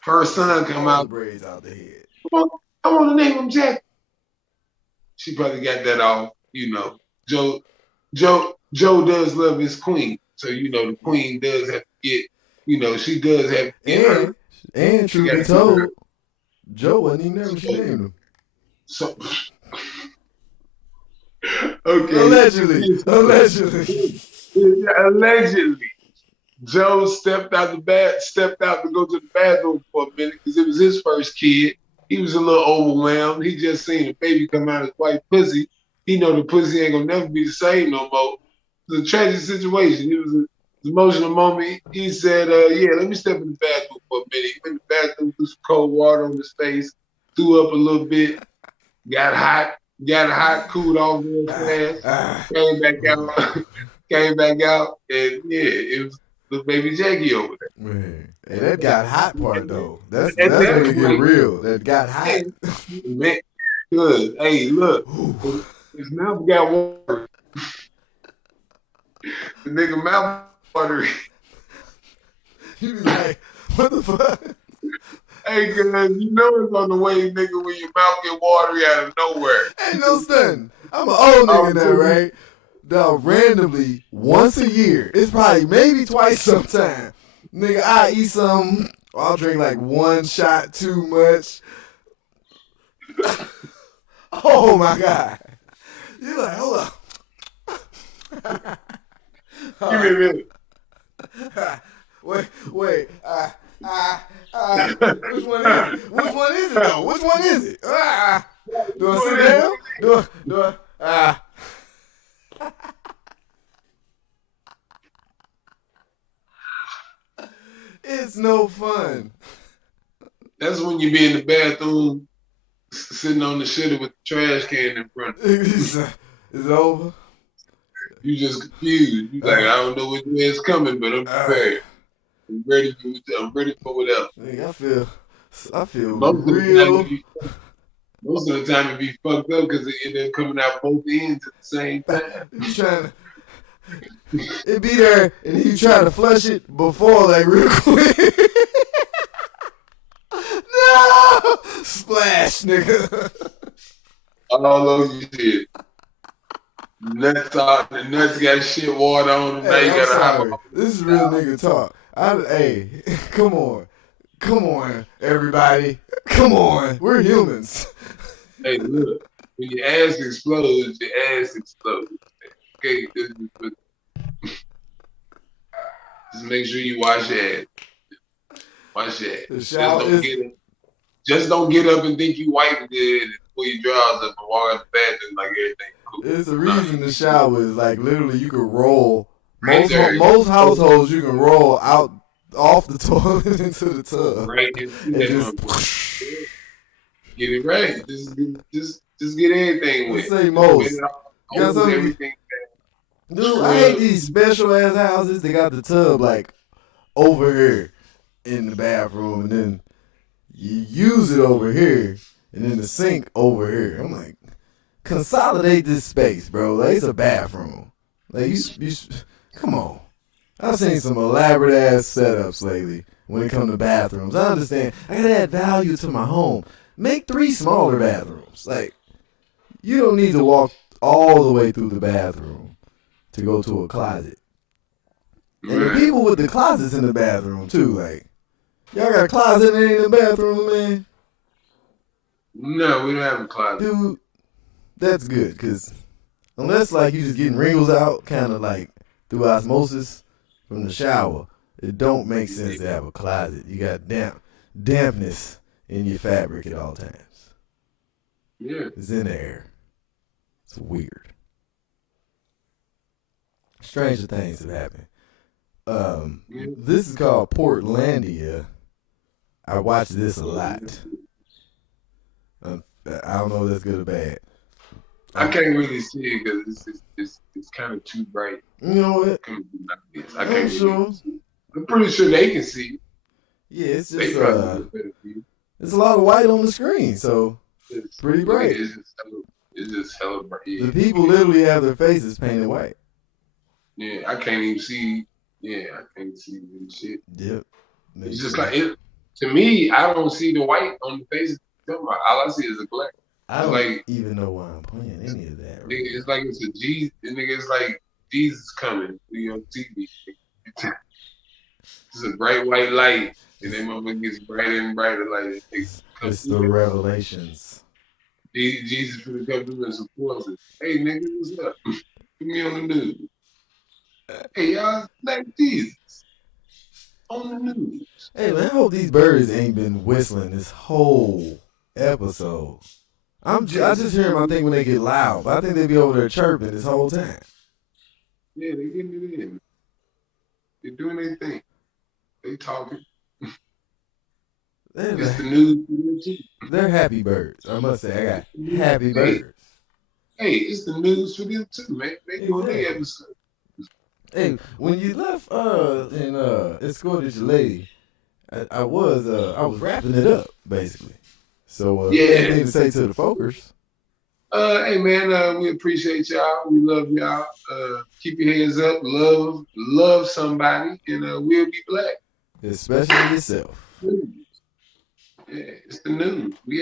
her son come out. Braids out the head. I want to name him Jackie. She probably got that off. You know, Joe does love his queen, so you know the queen does have to get. You know, she does have. And truth be told, Joe wasn't even there when she named him. So, okay. Allegedly, Joe stepped out to go to the bathroom for a minute because it was his first kid. He was a little overwhelmed. He just seen a baby come out of his white pussy. He know the pussy ain't gonna never be the same no more. It was a tragic situation. It was an emotional moment. He said, yeah, let me step in the bathroom for a minute. He went in the bathroom, threw some cold water on his face, threw up a little bit, got hot, cooled off real fast, came back out, and yeah, it was the baby Jackie over there. Man, hey, that got hot part though. That's when it get real. That got hot. Man, good. Hey, look, his mouth got water. The nigga mouth water. You be like, what the fuck? Hey, cause you know it's on the way, nigga, when your mouth get watery out of nowhere. Ain't no stunning. I'm an old nigga now, right? Dog, randomly, once a year, it's probably maybe twice sometime. Nigga, I eat something, I'll drink like one shot too much. Oh my God. You're like, hold up. Give me a minute. Wait. Which one is it? Which one is it though? Which one is it? Do I sit down? Do I? It's no fun. That's when you be in the bathroom, sitting on the shitter with the trash can in front of you. It's over. You just confused. You like, I don't know which way it's coming, but I'm prepared. I'm ready for whatever. I feel real. Most of the time it be fucked up because it end up coming out both ends at the same time. You trying to it be there and you trying to flush it before like real quick. No! Splash, nigga. All over your shit. The nuts got shit water on them. Now you gotta hop. This is real nigga talk. Hey, come on, everybody. Come on, we're humans. Hey, look, when your ass explodes, your ass explodes. Okay, just make sure you wash your ass. Wash your ass. Just don't get up and think you wiped it and pull your drawers up and walk out the bathroom like everything cool. It's the reason the shower is like literally you can roll. Most households you can roll out off the toilet into the tub. Right. Get it right. Just get anything with. Say most. Everything. Dude, I hate these special ass houses. They got the tub like over here in the bathroom, and then you use it over here, and then the sink over here. I'm like, consolidate this space, bro. Like, it's a bathroom. Like you come on. I've seen some elaborate ass setups lately when it comes to bathrooms. I understand. I gotta add value to my home. Make 3 smaller bathrooms. Like, you don't need to walk all the way through the bathroom to go to a closet. And the people with the closets in the bathroom too, like, y'all got a closet in the bathroom, man? No, we don't have a closet. Dude, that's good, because unless, like, you just getting wrinkles out, kind of like through osmosis from the shower, it don't make sense to have a closet. You got dampness in your fabric at all times. Yeah. It's in the air. It's weird. Stranger things have happened. This is called Portlandia. I watch this a lot. I don't know if that's good or bad. I can't really see it because it's kind of too bright. You know what? I can't sure. I'm pretty sure they can see. Yeah, it's They just probably look better for you. it's a lot of white on the screen, so It's pretty bright. It's just hella bright. Yeah. The people literally have their faces painted white. Yeah, I can't even see. Yeah, I can't see any shit. Yep. It's just like it. To me, I don't see the white on the faces. All I see is a black. I don't like, even know why I'm playing any of that. Right? It's like it's a Jesus. Nigga, it's like Jesus coming on TV. It's a bright white light, and then motherfucker gets brighter and brighter. Like it's the revelations. Jesus for the come through and support us. Hey nigga, what's up? Put me on the news. Hey y'all, like Jesus on the news. Hey man, I hope these birds ain't been whistling this whole episode. I just hear them, I think, when they get loud, but I think they be over there chirping this whole time. Yeah, they getting it in. They're doing their thing. They talking. It's the news. They're happy birds. I must say, I got happy birds. Hey, it's the news for them too, man. They doing their episode. Hey, when you left and escorted your lady, I was wrapping it up basically. So anything to say to the folkers? Hey man, we appreciate y'all. We love y'all. Keep your hands up. Love somebody, and we'll be black. Especially yourself. Yeah, it's the news. We